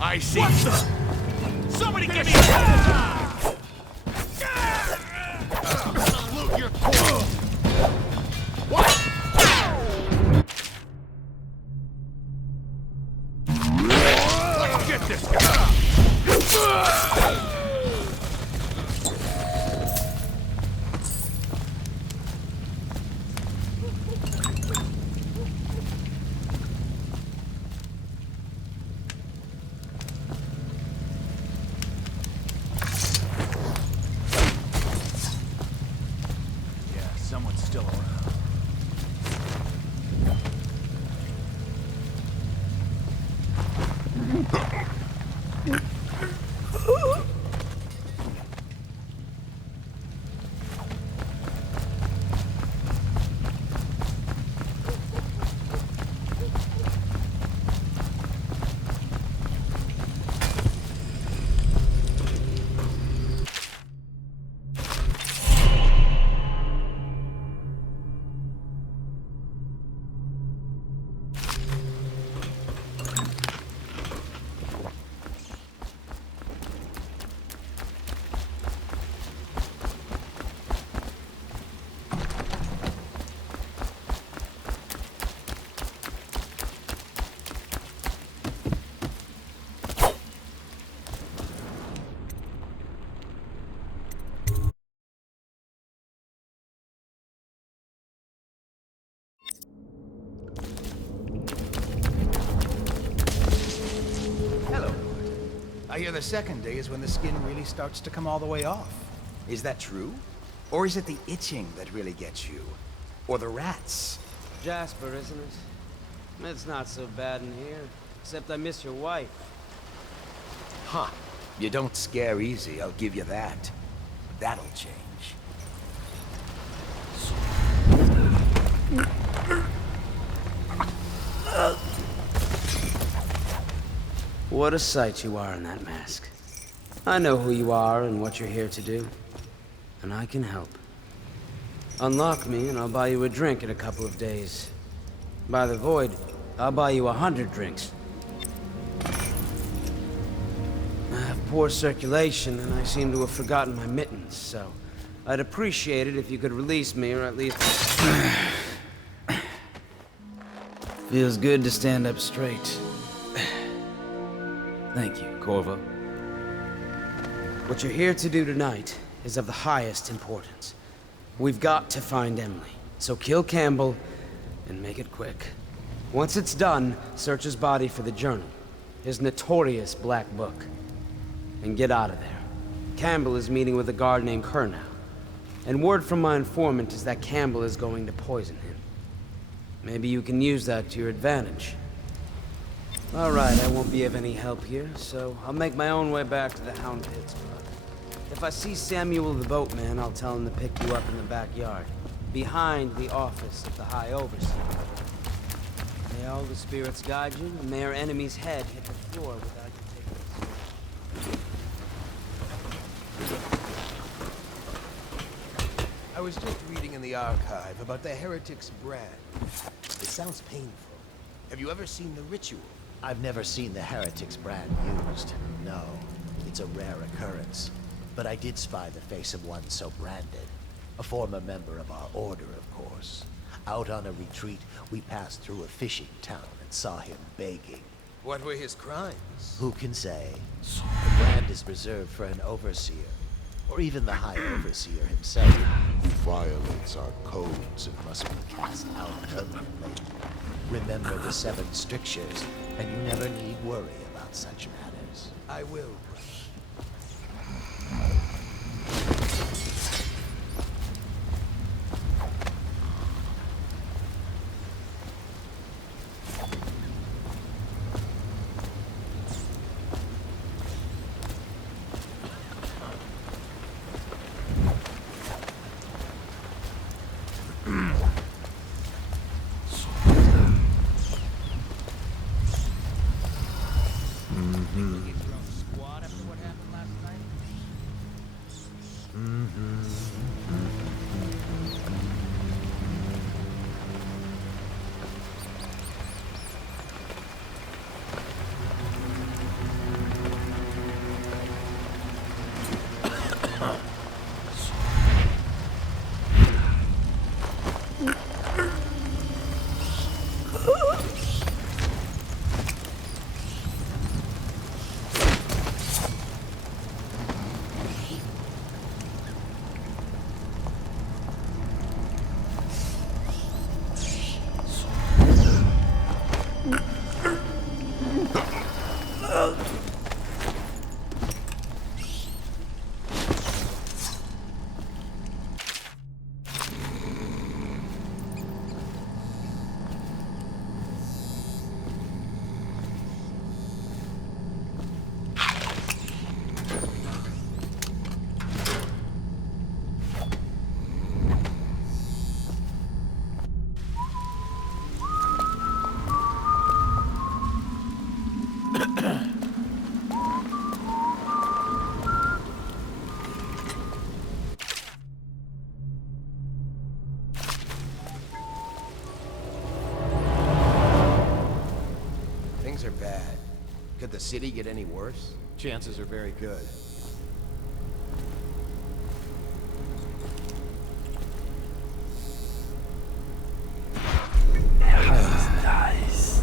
I see. Somebody give me a salute your core. What? Let's get this guy. I hear the second day is when the skin really starts to come all the way off. Is that true? Or is it the itching that really gets you? Or the rats? Jasper, isn't it? It's not so bad in here, except I miss your wife. Huh. You don't scare easy, I'll give you that. That'll change. What a sight you are in that mask. I know who you are and what you're here to do. And I can help. Unlock me and I'll buy you a drink in a couple of days. By the Void, I'll buy you 100 drinks. I have poor circulation and I seem to have forgotten my mittens, so I'd appreciate it if you could release me, or at least... Feels good to stand up straight. Thank you, Corvo. What you're here to do tonight is of the highest importance. We've got to find Emily, so kill Campbell and make it quick. Once it's done, search his body for the journal, his notorious black book, and get out of there. Campbell is meeting with a guard named Kurnow, and word from my informant is that Campbell is going to poison him. Maybe you can use that to your advantage. All right, I won't be of any help here, so I'll make my own way back to the Hound Pits Club. If I see Samuel the boatman, I'll tell him to pick you up in the backyard, behind the office of the High Overseer. May all the spirits guide you, and may our enemy's head hit the floor without you taking I was just reading in the archive about the Heretic's brand. It sounds painful. Have you ever seen the ritual? I've never seen the Heretic's brand used. No, it's a rare occurrence. But I did spy the face of one so branded. A former member of our order, of course. Out on a retreat, we passed through a fishing town and saw him begging. What were his crimes? Who can say? The brand is reserved for an overseer. Or even the High Overseer himself. Who violates our codes and must be cast out permanently. Remember the 7 strictures, and you never need worry about such matters. I will. Things are bad. Could the city get any worse? Chances are very good. Nice. Nice.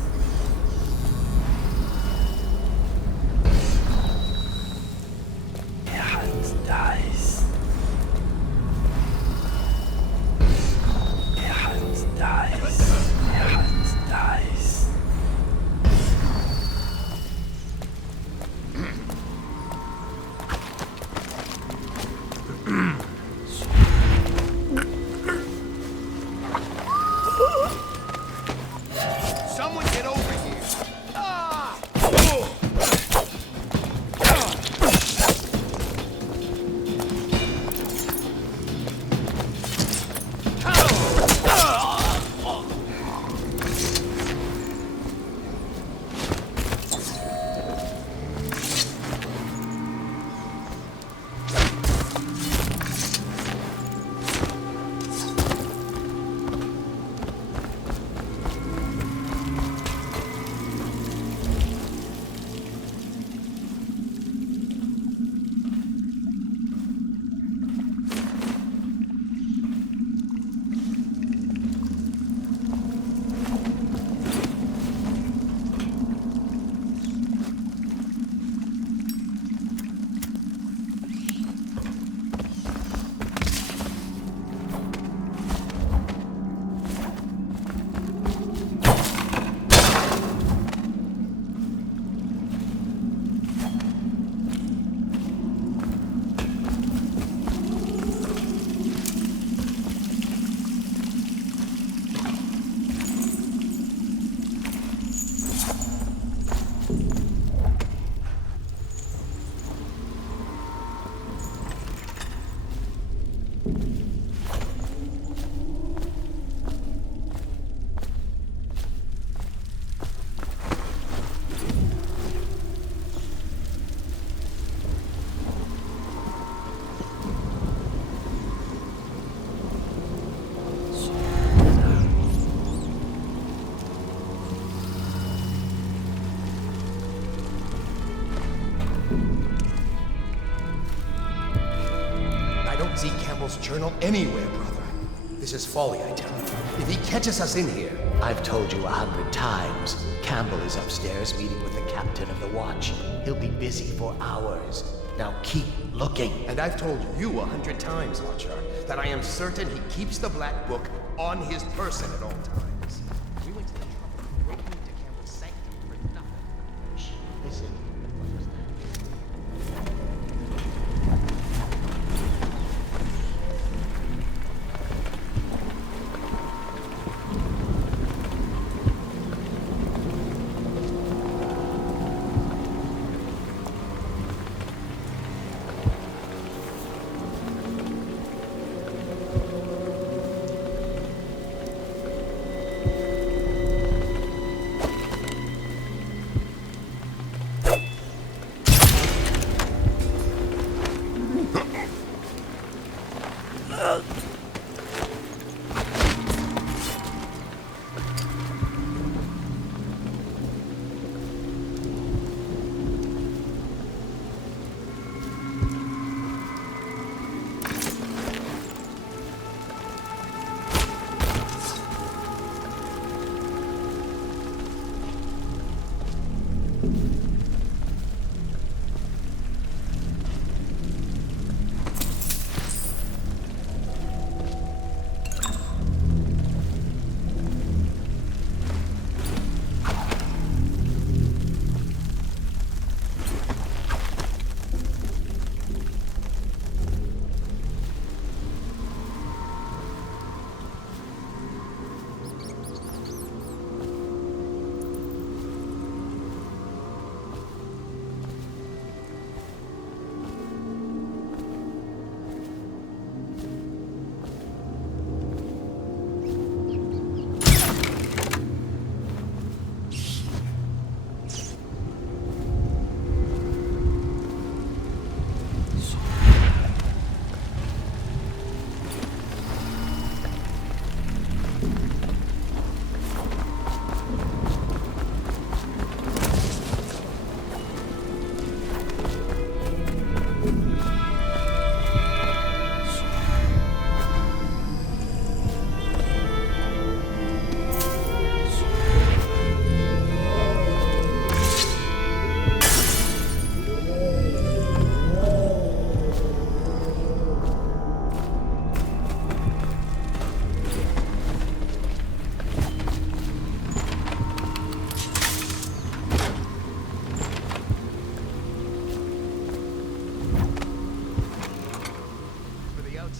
Nice. Someone get over here! Ah! See Campbell's journal anywhere, brother. This is folly, I tell you. If he catches us in here... I've told you 100 times. Campbell is upstairs meeting with the captain of the watch. He'll be busy for hours. Now keep looking. And I've told you 100 times, Archer, that I am certain he keeps the Black Book on his person at all times. We went to the trouble of breaking into Campbell's sanctum for nothing. Shh, listen. What was that?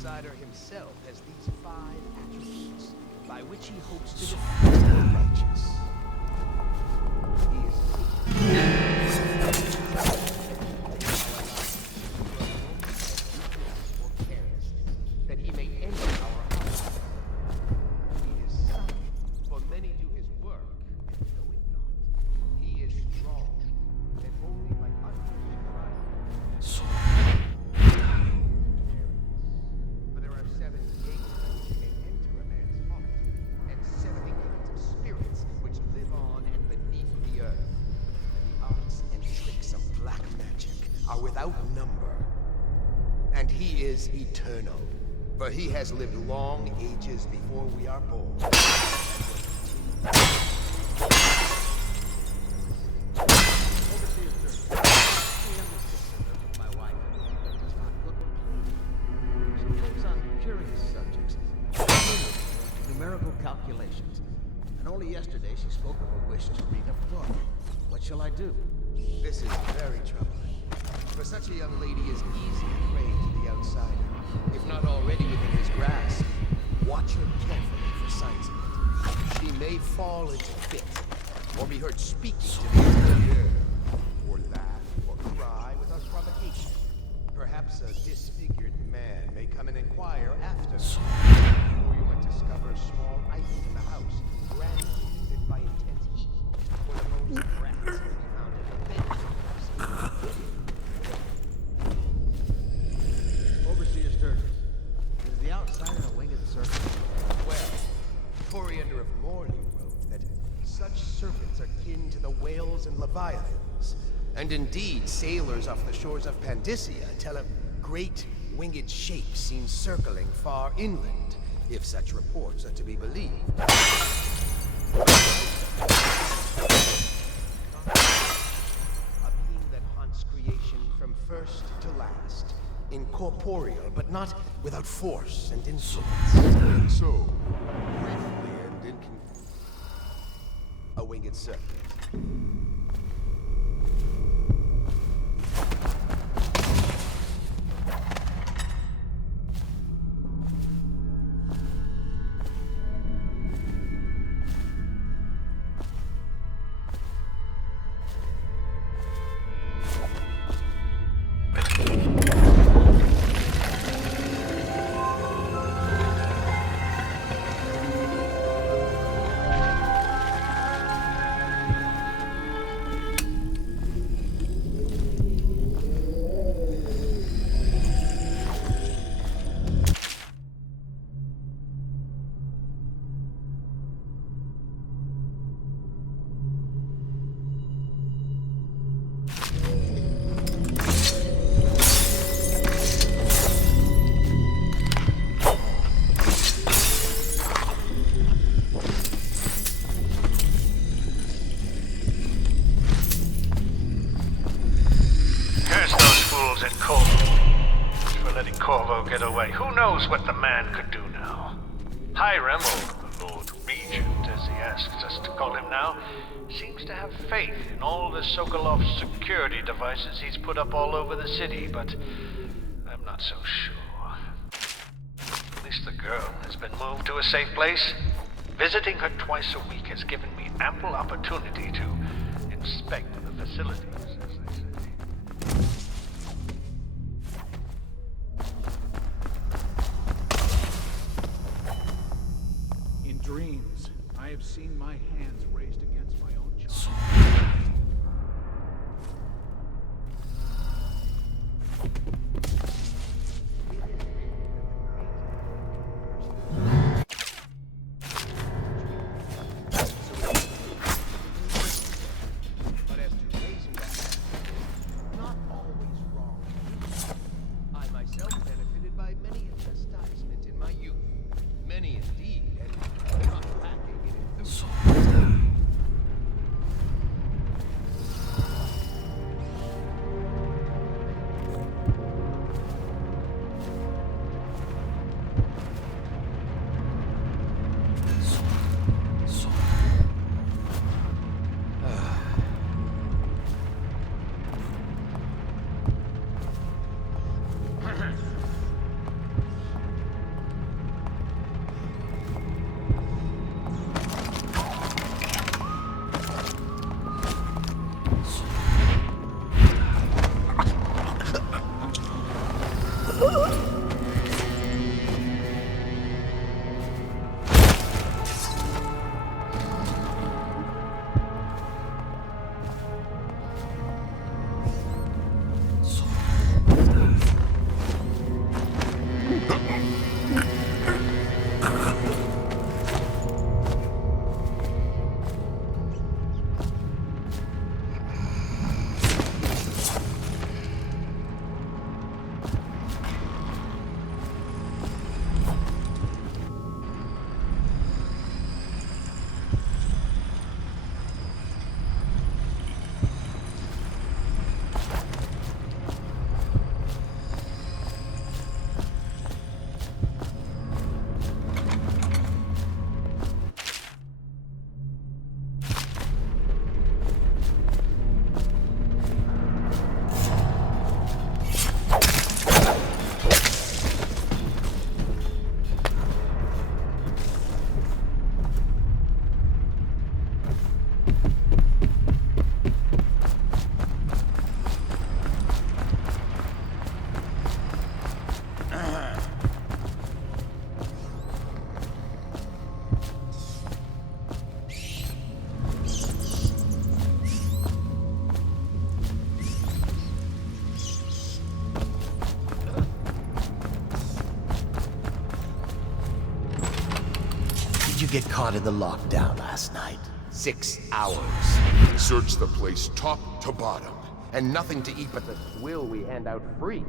outsider himself has these 5 attributes by which he hopes to defeat the righteous. He is that he may enter our house. He is subtle, for many do his work and know it not. He is strong, and only by utmost pride. For there are 7 gates by which may enter a man's heart, and 70 kinds of spirits which live on and beneath the earth. And the arts and tricks of black magic are without number. And he is eternal, for he has lived long ages before we are born. Numerical calculations. And only yesterday she spoke of a wish to read a book. What shall I do? This is very troubling. For such a young lady is easy prey to the outsider, if not already within his grasp. Watch her carefully for signs of it. She may fall into fit, or be heard speaking to the intruder, or laugh or cry without provocation. Perhaps a disfigured man may come and inquire after her. Or you might discover a small item in the house, granted as if by intense heat, or the bones of rats may be found in the bed. Overseer Sturgis, is the outsider a winged serpent? Well, Coriander of Morley wrote that such serpents are kin to the whales and leviathans. And indeed, sailors off the shores of Pandysia tell of great winged shapes seen circling far inland, if such reports are to be believed. A being that haunts creation from first to last, incorporeal, but not without force and insolence. And so, briefly and a winged serpent. Get away. Who knows what the man could do now? Hiram, or the Lord Regent, as he asks us to call him now, seems to have faith in all the Sokolov security devices he's put up all over the city, but I'm not so sure. At least the girl has been moved to a safe place. Visiting her twice a week has given me ample opportunity to inspect the facilities, as they say. Dreams, I have seen my hands raised against my own child. But as to raising that, not always wrong. I myself benefited by many a chastisement in my youth. Many indeed, and not lacking in enthusiasm. Did you get caught in the lockdown last night? 6 hours. Searched the place top to bottom. And nothing to eat but the swill we hand out free.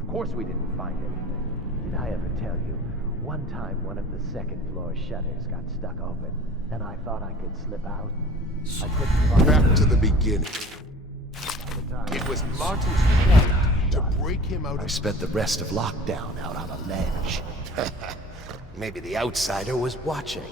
Of course we didn't find anything. Did I ever tell you? One time one of the second floor shutters got stuck open, and I thought I could slip out. I couldn't find Back to the beginning. It was Martin's plan to break him out. I spent the rest of lockdown out on a ledge. Maybe the outsider was watching.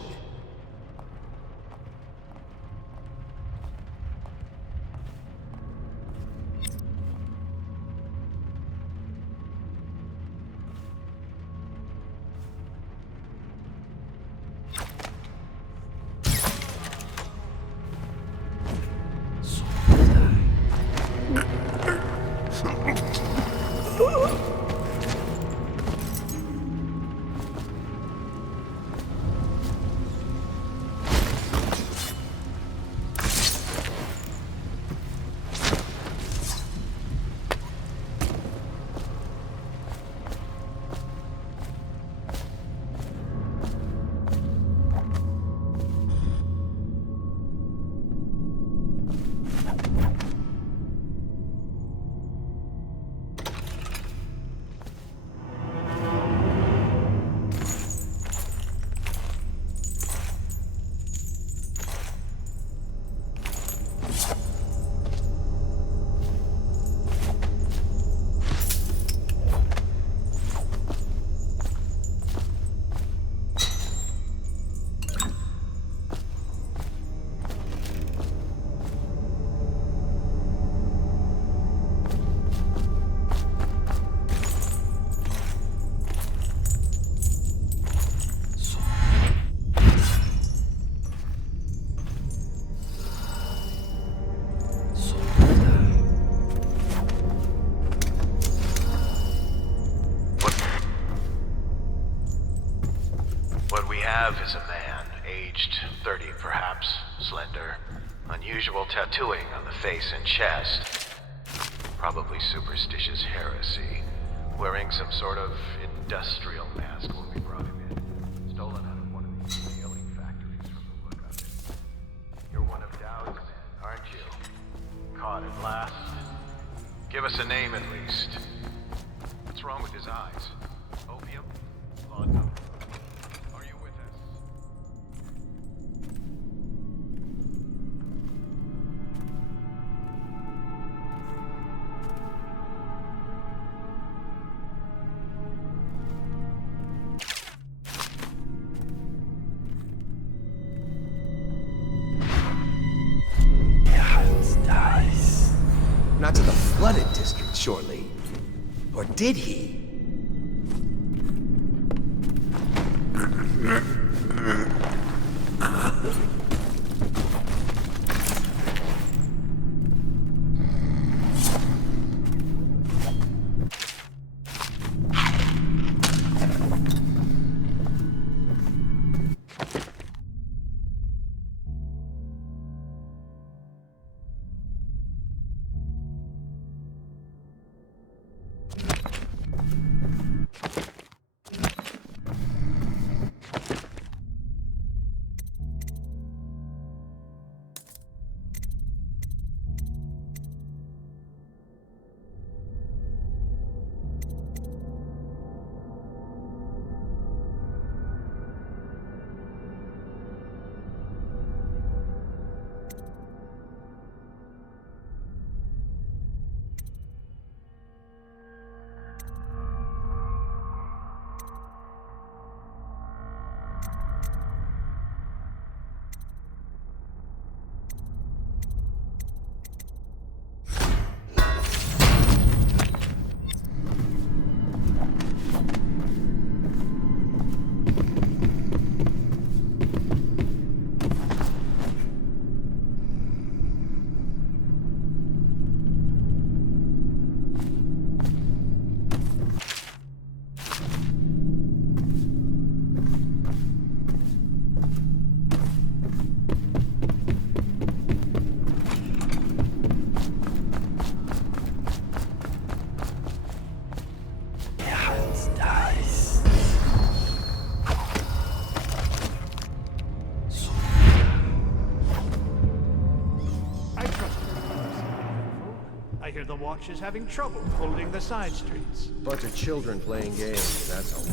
Is a man, aged 30 perhaps, slender, unusual tattooing on the face and chest, probably superstitious heresy, wearing some sort of industrial mask when we brought him in, stolen out of one of these scaling factories from the look of it. You're one of Dowd's men, aren't you? Caught at last. Give us a name at least. What's wrong with his eyes? Opium? Laudanum? Not to the flooded district, surely. Or did he? hear the Watch is having trouble holding the side streets. Bunch of children playing games, that's all.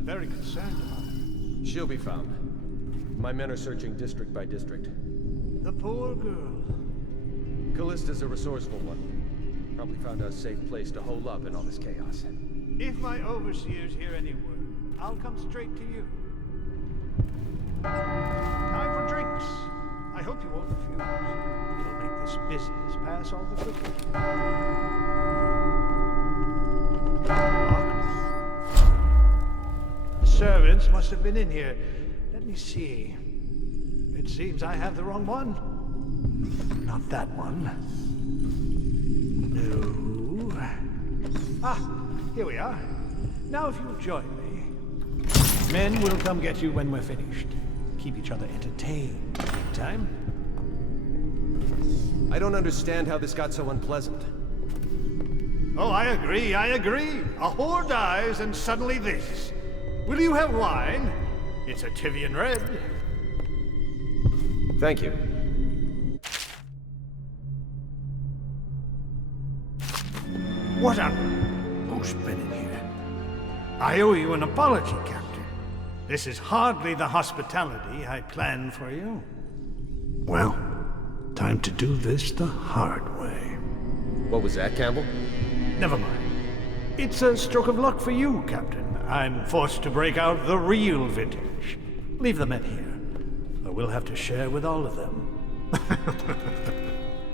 Very concerned about her. She'll be found. My men are searching district by district. The poor girl. Callista's a resourceful one. Probably found a safe place to hole up in all this chaos. If my overseers hear any word, I'll come straight to you. Time for drinks. I hope you won't refuse. It'll make this business pass all the quicker. Servants must have been in here. Let me see. It seems I have the wrong one. Not that one. No. Ah, here we are. Now if you'll join me. Men will come get you when we're finished. Keep each other entertained. Big time. I don't understand how this got so unpleasant. Oh, I agree. A whore dies and suddenly this. Will you have wine? It's a Tivian Red. Thank you. What on? Who's been in here? I owe you an apology, Captain. This is hardly the hospitality I planned for you. Well, time to do this the hard way. What was that, Campbell? Never mind. It's a stroke of luck for you, Captain. I'm forced to break out the real vintage. Leave the men here, or we'll have to share with all of them.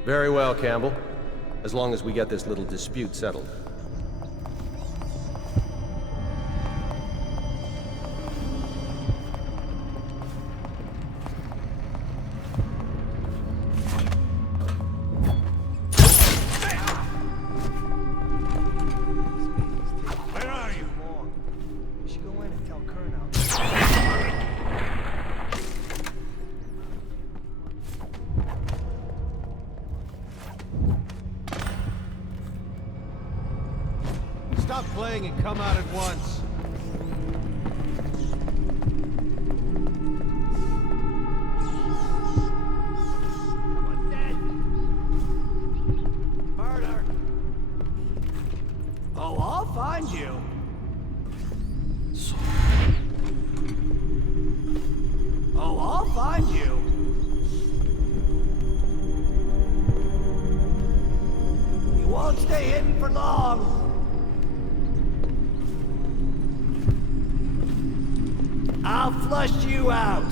Very well, Campbell. As long as we get this little dispute settled. Stop playing and come out at once. Someone's dead. Murder. Oh, I'll find you. Oh, I'll find you. You won't stay hidden for long. I'll flush you out.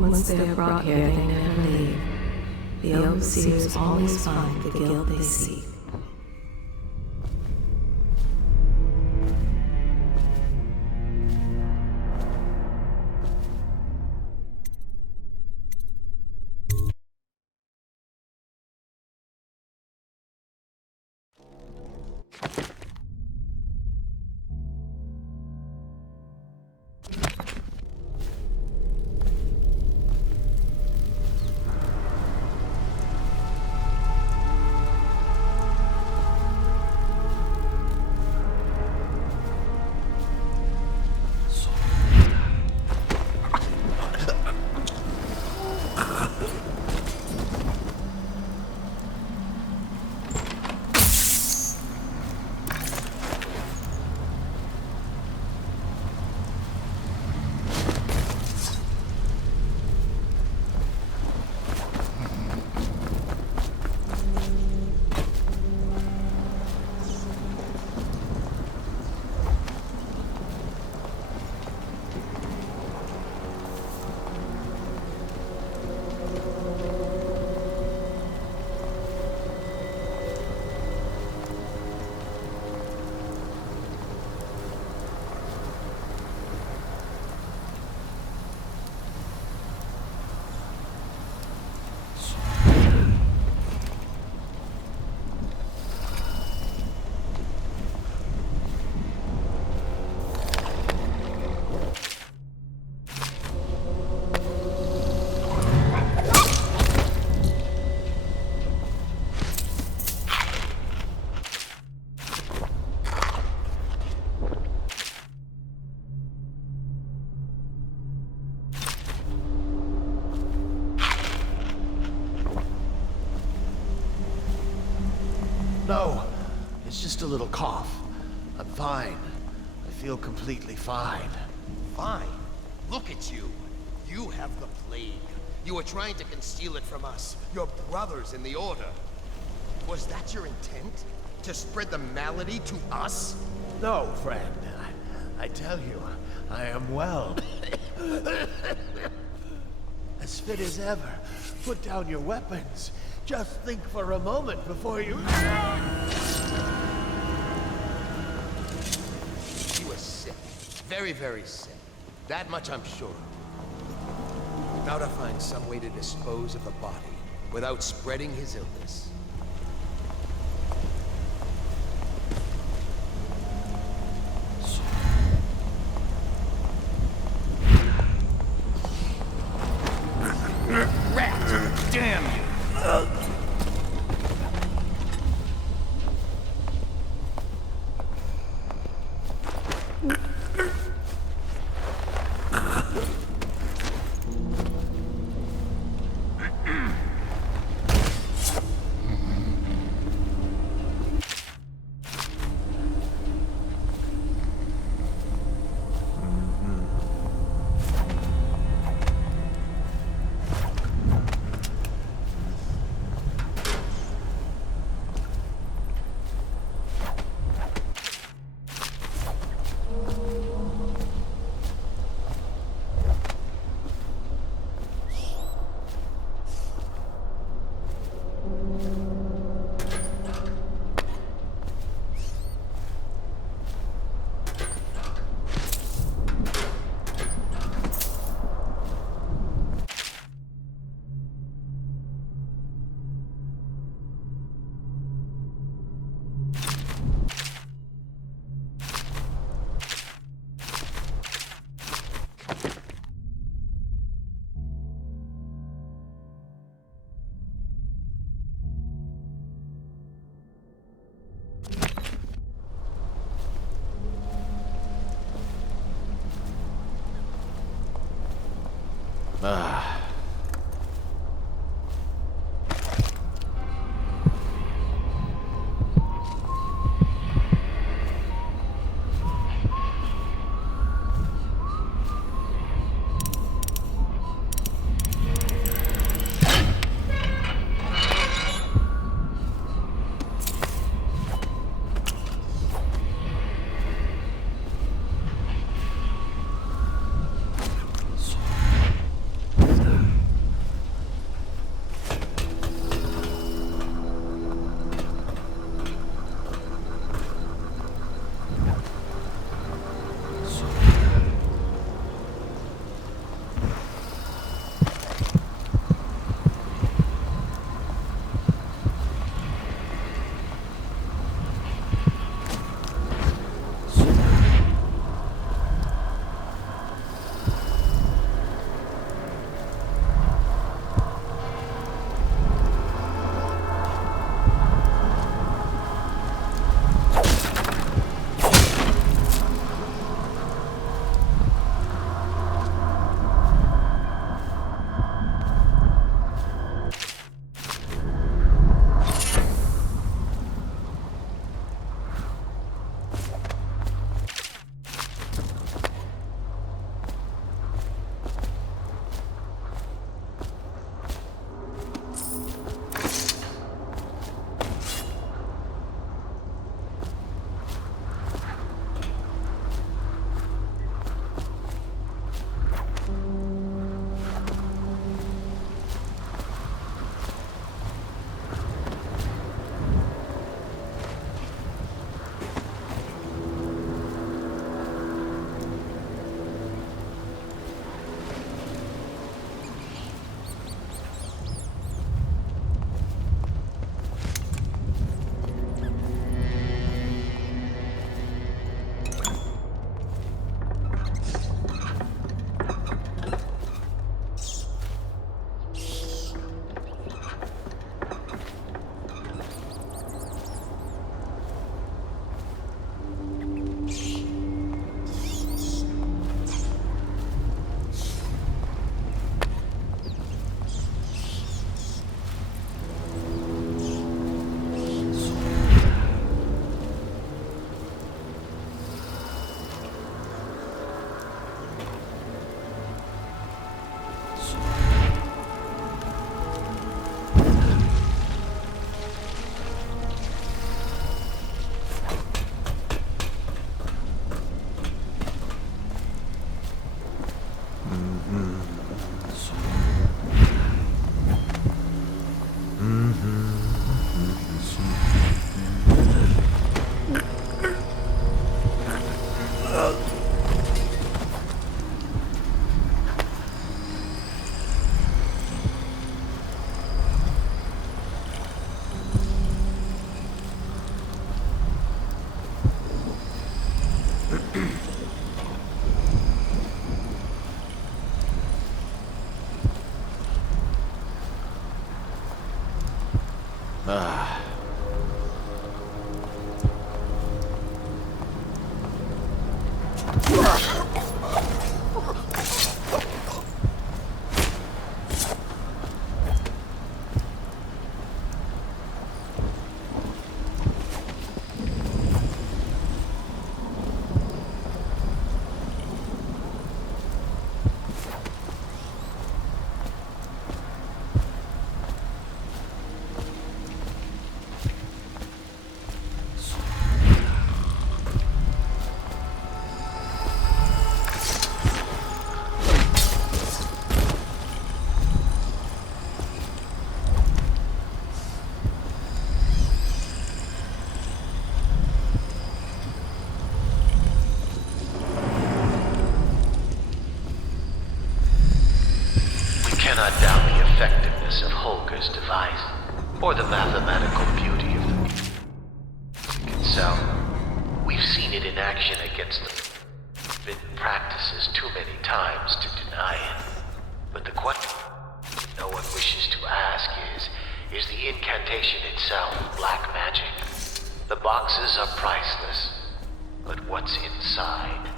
Once they are brought here, they never leave. The overseers always find the guild they seek. No, it's just a little cough. I'm fine. I feel completely fine. Fine. Look at you. You have the plague. You were trying to conceal it from us, your brothers in the Order. Was that your intent? To spread the malady to us? No, friend. I tell you, I am well. As fit as ever. Put down your weapons. Just think for a moment before you... He was sick. Very, very sick. That much I'm sure of. Now to find some way to dispose of the body without spreading his illness. Rat! Damn you! Cannot doubt the effectiveness of Holger's device, or the mathematical beauty of the music itself. We've seen it in action against the forbidden practices too many times to deny it. But the question no one wishes to ask is the incantation itself black magic? The boxes are priceless, but what's inside?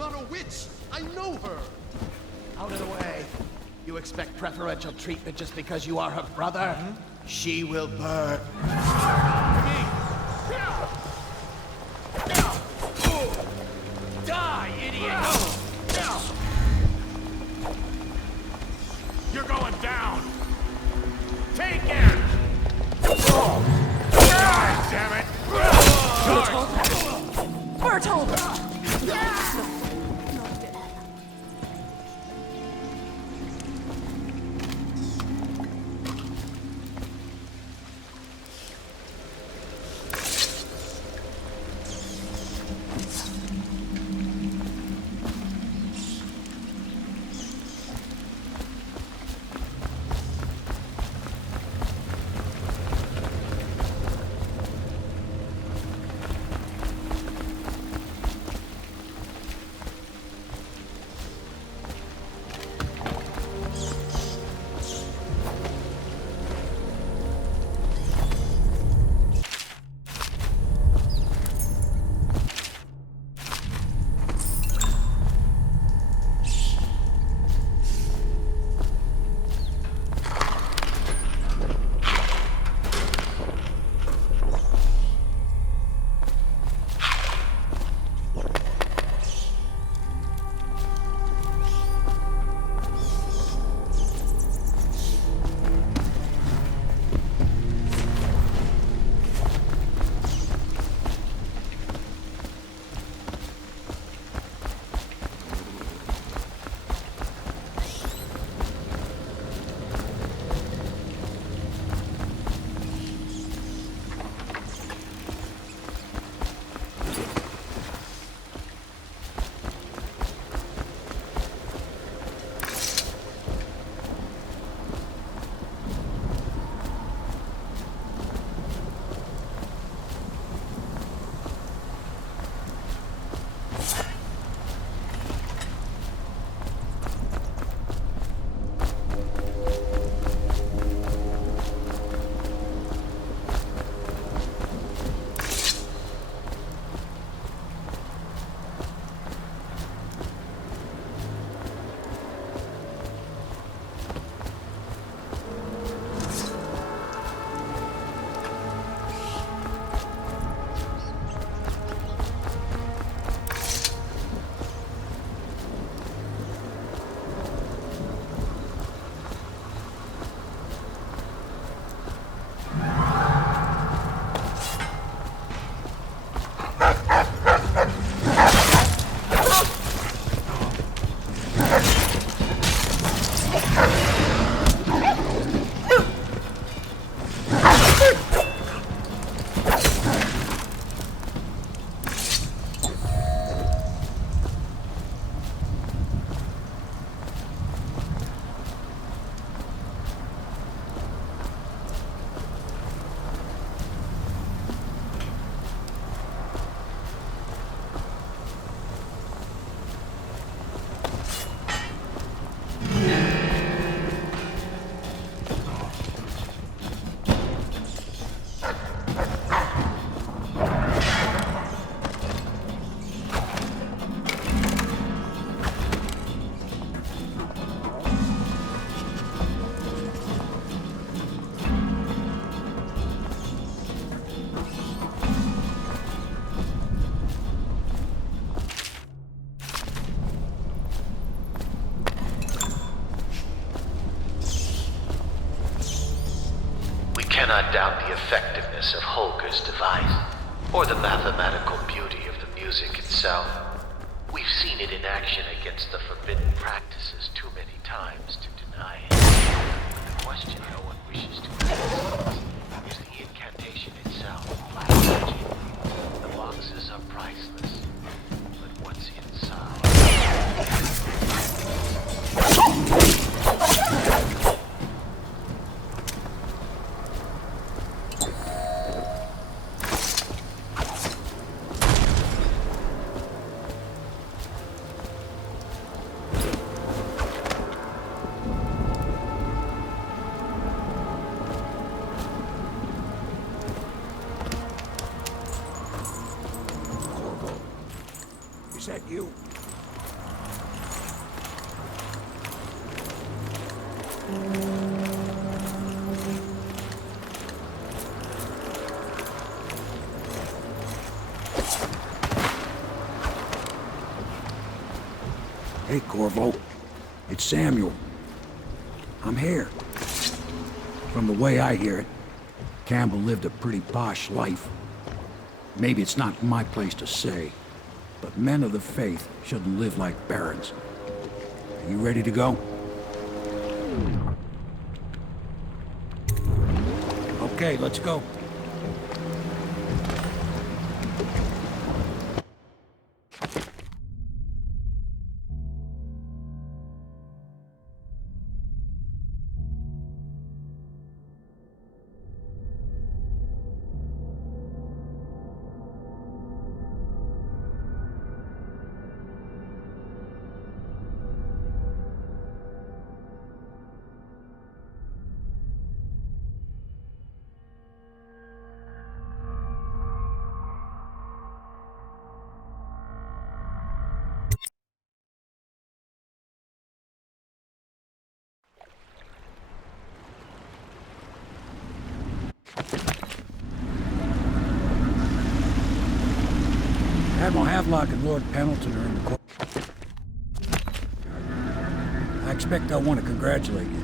not a witch! I know her! Out of the way. You expect preferential treatment just because you are her brother? She will burn. Die, idiot! You're going down! Take it! cannot doubt the effectiveness of Holger's device, or the mathematical beauty of the music itself. We've seen it in action against the forbidden practices too many times to deny it. The question no one wishes to ask is the incantation itself, black magic. The boxes are priceless, but what's inside? Is that you? Hey, Corvo. It's Samuel. I'm here. From the way I hear it, Campbell lived a pretty posh life. Maybe it's not my place to say, but men of the faith shouldn't live like barons. Are you ready to go? Okay, let's go. Admiral Havelock and Lord Pendleton are in the court. I expect they'll want to congratulate you.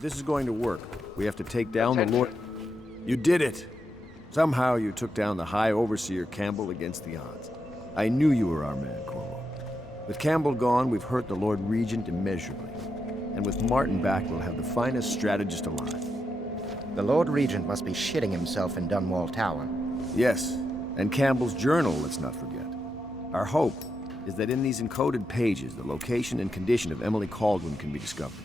This is going to work. We have to take down the Lord... You did it! Somehow you took down the High Overseer Campbell against the odds. I knew you were our man, Corvo. With Campbell gone, we've hurt the Lord Regent immeasurably. And with Martin back, we'll have the finest strategist alive. The Lord Regent must be shitting himself in Dunwall Tower. Yes, and Campbell's journal, let's not forget. Our hope is that in these encoded pages, the location and condition of Emily Kaldwin can be discovered.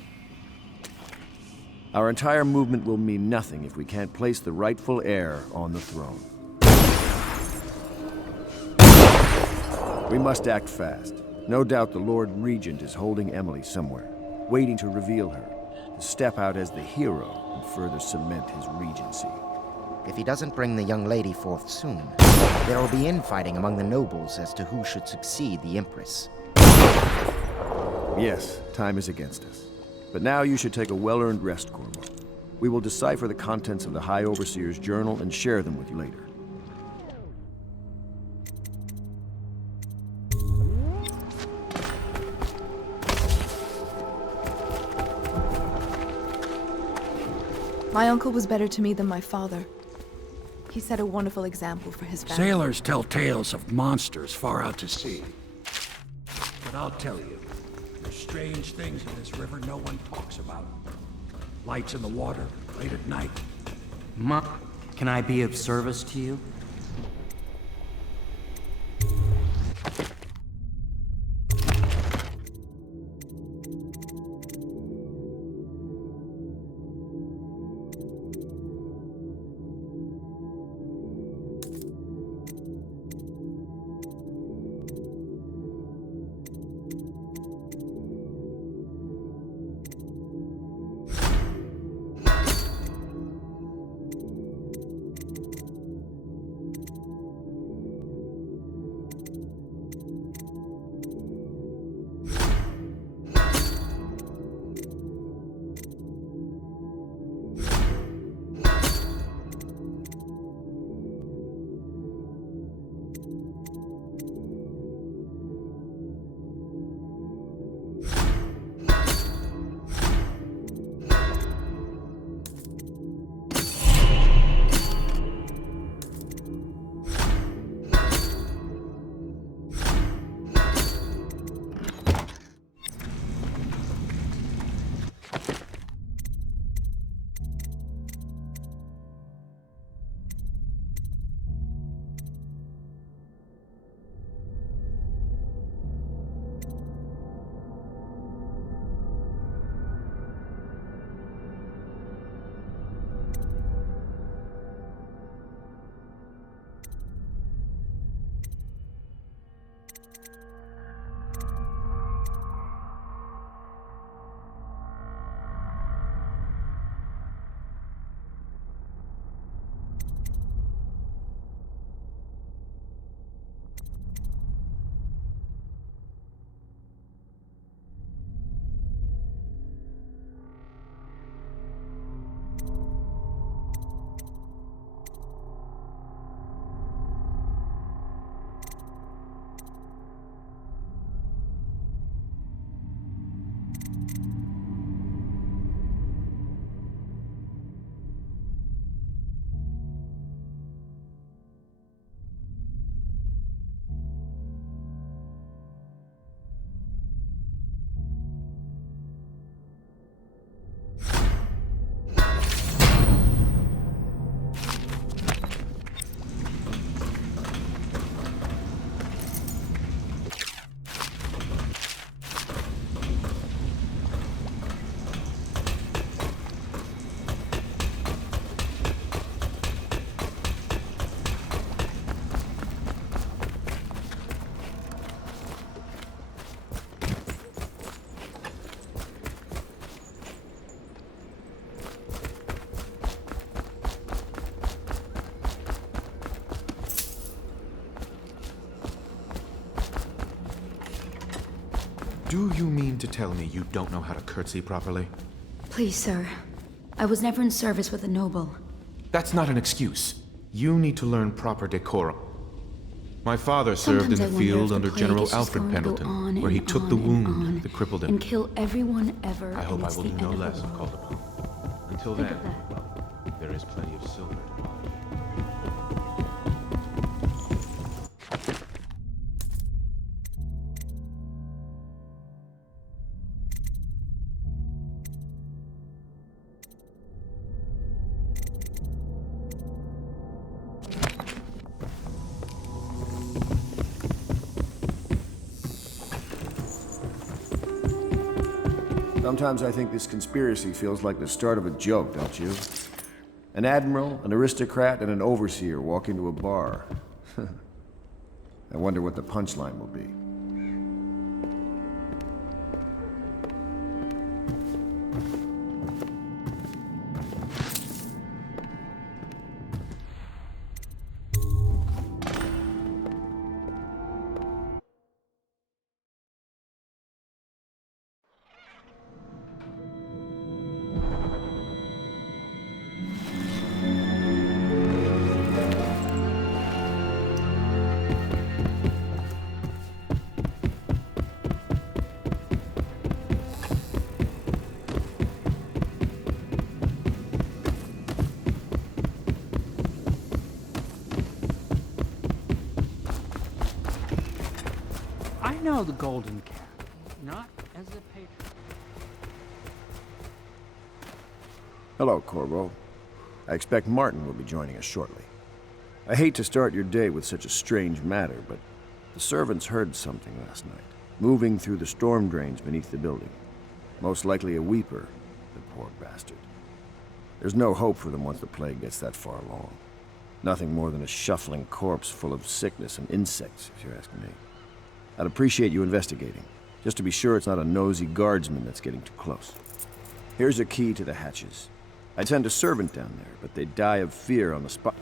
Our entire movement will mean nothing if we can't place the rightful heir on the throne. We must act fast. No doubt the Lord Regent is holding Emily somewhere, waiting to reveal her, to step out as the hero and further cement his regency. If he doesn't bring the young lady forth soon, there will be infighting among the nobles as to who should succeed the Empress. Yes, time is against us. But now you should take a well-earned rest, Corvo. We will decipher the contents of the High Overseer's journal and share them with you later. My uncle was better to me than my father. He set a wonderful example for his family. Sailors tell tales of monsters far out to sea. But I'll tell you, there's strange things in this river no one talks about. Lights in the water, late at night. Ma, can I be of service to you? Do you mean to tell me you don't know how to curtsy properly? Please, sir. I was never in service with a noble. That's not an excuse. You need to learn proper decorum. My father served in Sometimes the I wonder field if the under plague General is just Alfred going to go Pendleton, on where he and took the on and wound on that crippled him. and kill everyone ever. I hope and I it's will the do end no of the less if world. called upon. Until Think then, of that. well, there is plenty of silver to polish. Sometimes I think this conspiracy feels like the start of a joke, don't you? An admiral, an aristocrat, and an overseer walk into a bar. I wonder what the punchline will be. I know the Golden Cat, not as a patron. Hello, Corvo. I expect Martin will be joining us shortly. I hate to start your day with such a strange matter, but the servants heard something last night, moving through the storm drains beneath the building. Most likely a weeper, the poor bastard. There's no hope for them once the plague gets that far along. Nothing more than a shuffling corpse full of sickness and insects, if you ask me. I'd appreciate you investigating, just to be sure it's not a nosy guardsman that's getting too close. Here's a key to the hatches. I'd send a servant down there, but they'd die of fear on the spot.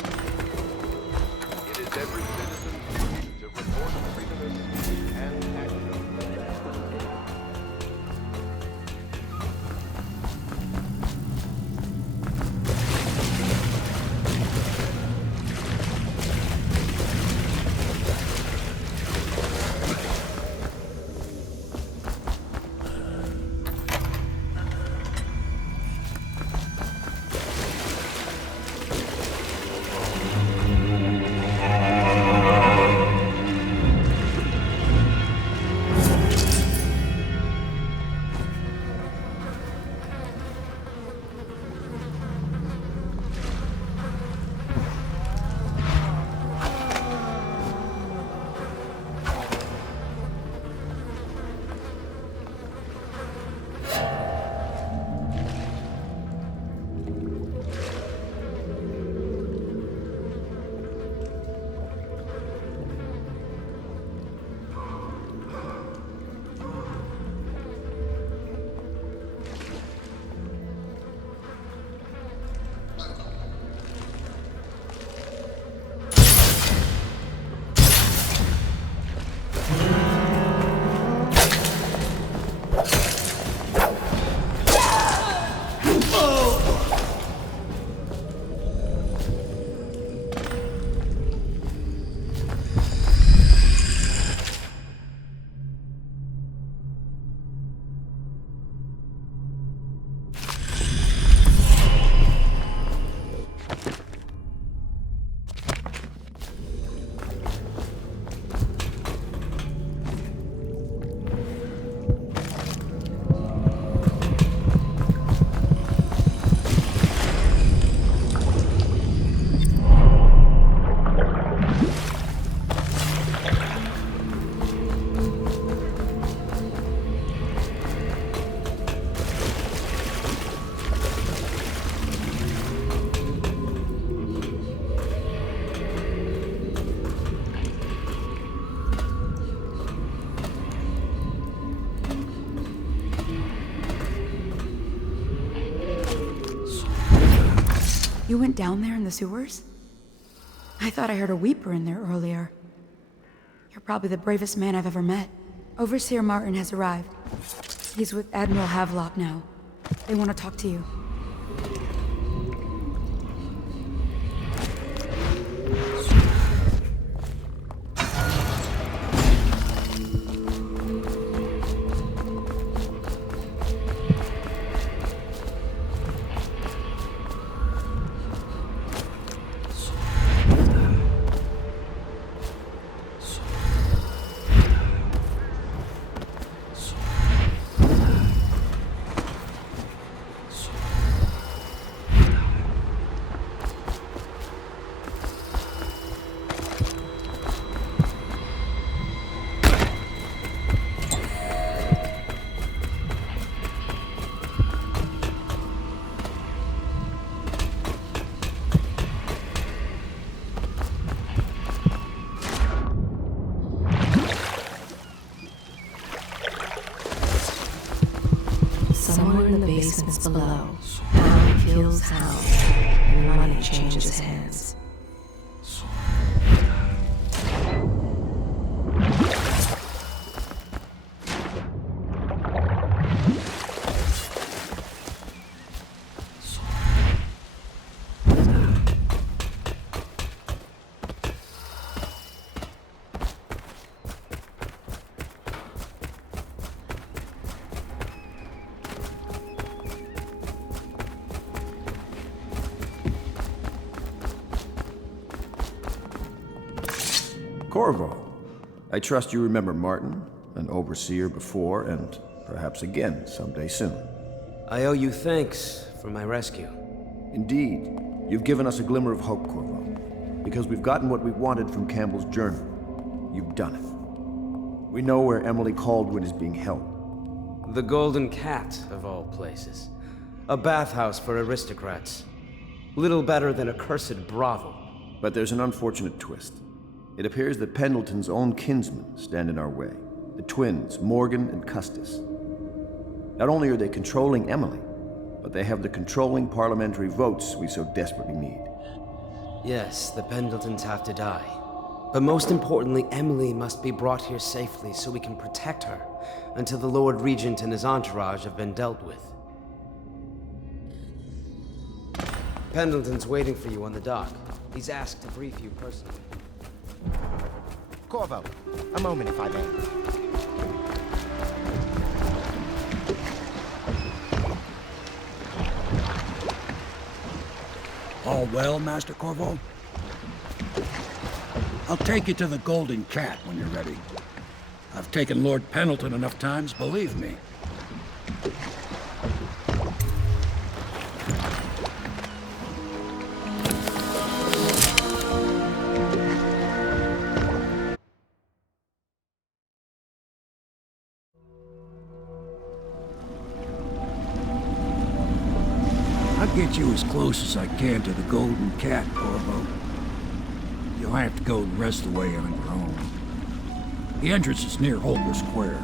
It is every citizen's duty to report freedom and action. You went down there in the sewers? I thought I heard a weeper in there earlier. You're probably the bravest man I've ever met. Overseer Martin has arrived. He's with Admiral Havelock now. They want to talk to you. Somewhere in the basements below, Hound kills Hound, and money changes hands. Corvo, I trust you remember Martin, an overseer before, and perhaps again someday soon. I owe you thanks for my rescue. Indeed. You've given us a glimmer of hope, Corvo. Because we've gotten what we wanted from Campbell's journal. You've done it. We know where Emily Kaldwin is being held. The Golden Cat, of all places. A bathhouse for aristocrats. Little better than a cursed brothel. But there's an unfortunate twist. It appears that Pendleton's own kinsmen stand in our way. The twins, Morgan and Custis. Not only are they controlling Emily, but they have the controlling parliamentary votes we so desperately need. Yes, the Pendletons have to die. But most importantly, Emily must be brought here safely so we can protect her until the Lord Regent and his entourage have been dealt with. Pendleton's waiting for you on the dock. He's asked to brief you personally. Corvo, a moment if I may. All well, Master Corvo? I'll take you to the Golden Cat when you're ready. I've taken Lord Pendleton enough times, believe me. I'll get you as close as I can to the Golden Cat, Corvo. You'll have to go the rest of the way on your own. The entrance is near Holger Square.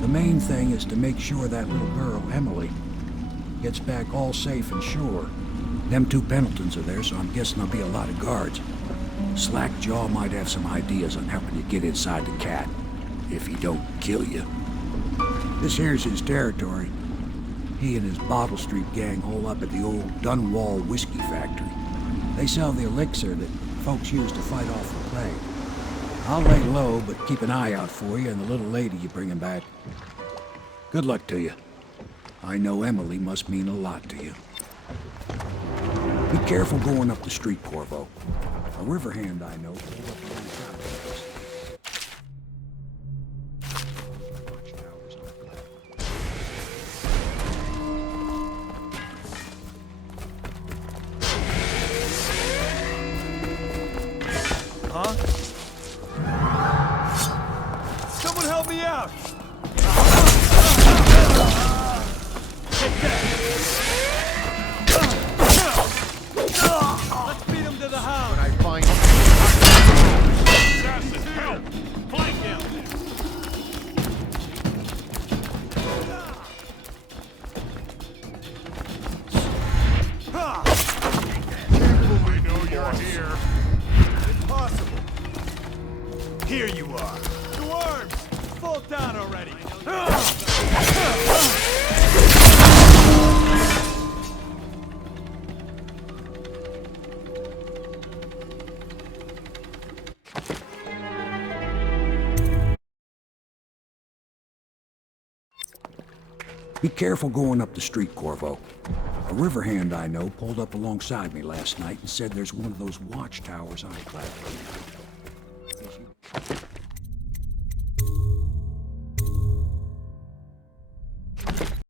The main thing is to make sure that little girl, Emily, gets back all safe and sure. Them two Pendletons are there, so I'm guessing there'll be a lot of guards. Slackjaw might have some ideas on helping you get inside the cat, if he don't kill you. This here's his territory. He and his Bottle Street gang hole up at the old Dunwall whiskey factory. They sell the elixir that folks use to fight off the plague. I'll lay low, but keep an eye out for you and the little lady you bring him back. Good luck to you. I know Emily must mean a lot to you. Be careful going up the street, Corvo. A river hand I know. Huh? Someone help me out! Take that! Let's beat him to the house! When I find Be careful going up the street, Corvo. A river hand I know pulled up alongside me last night and said there's one of those watchtowers on a platform.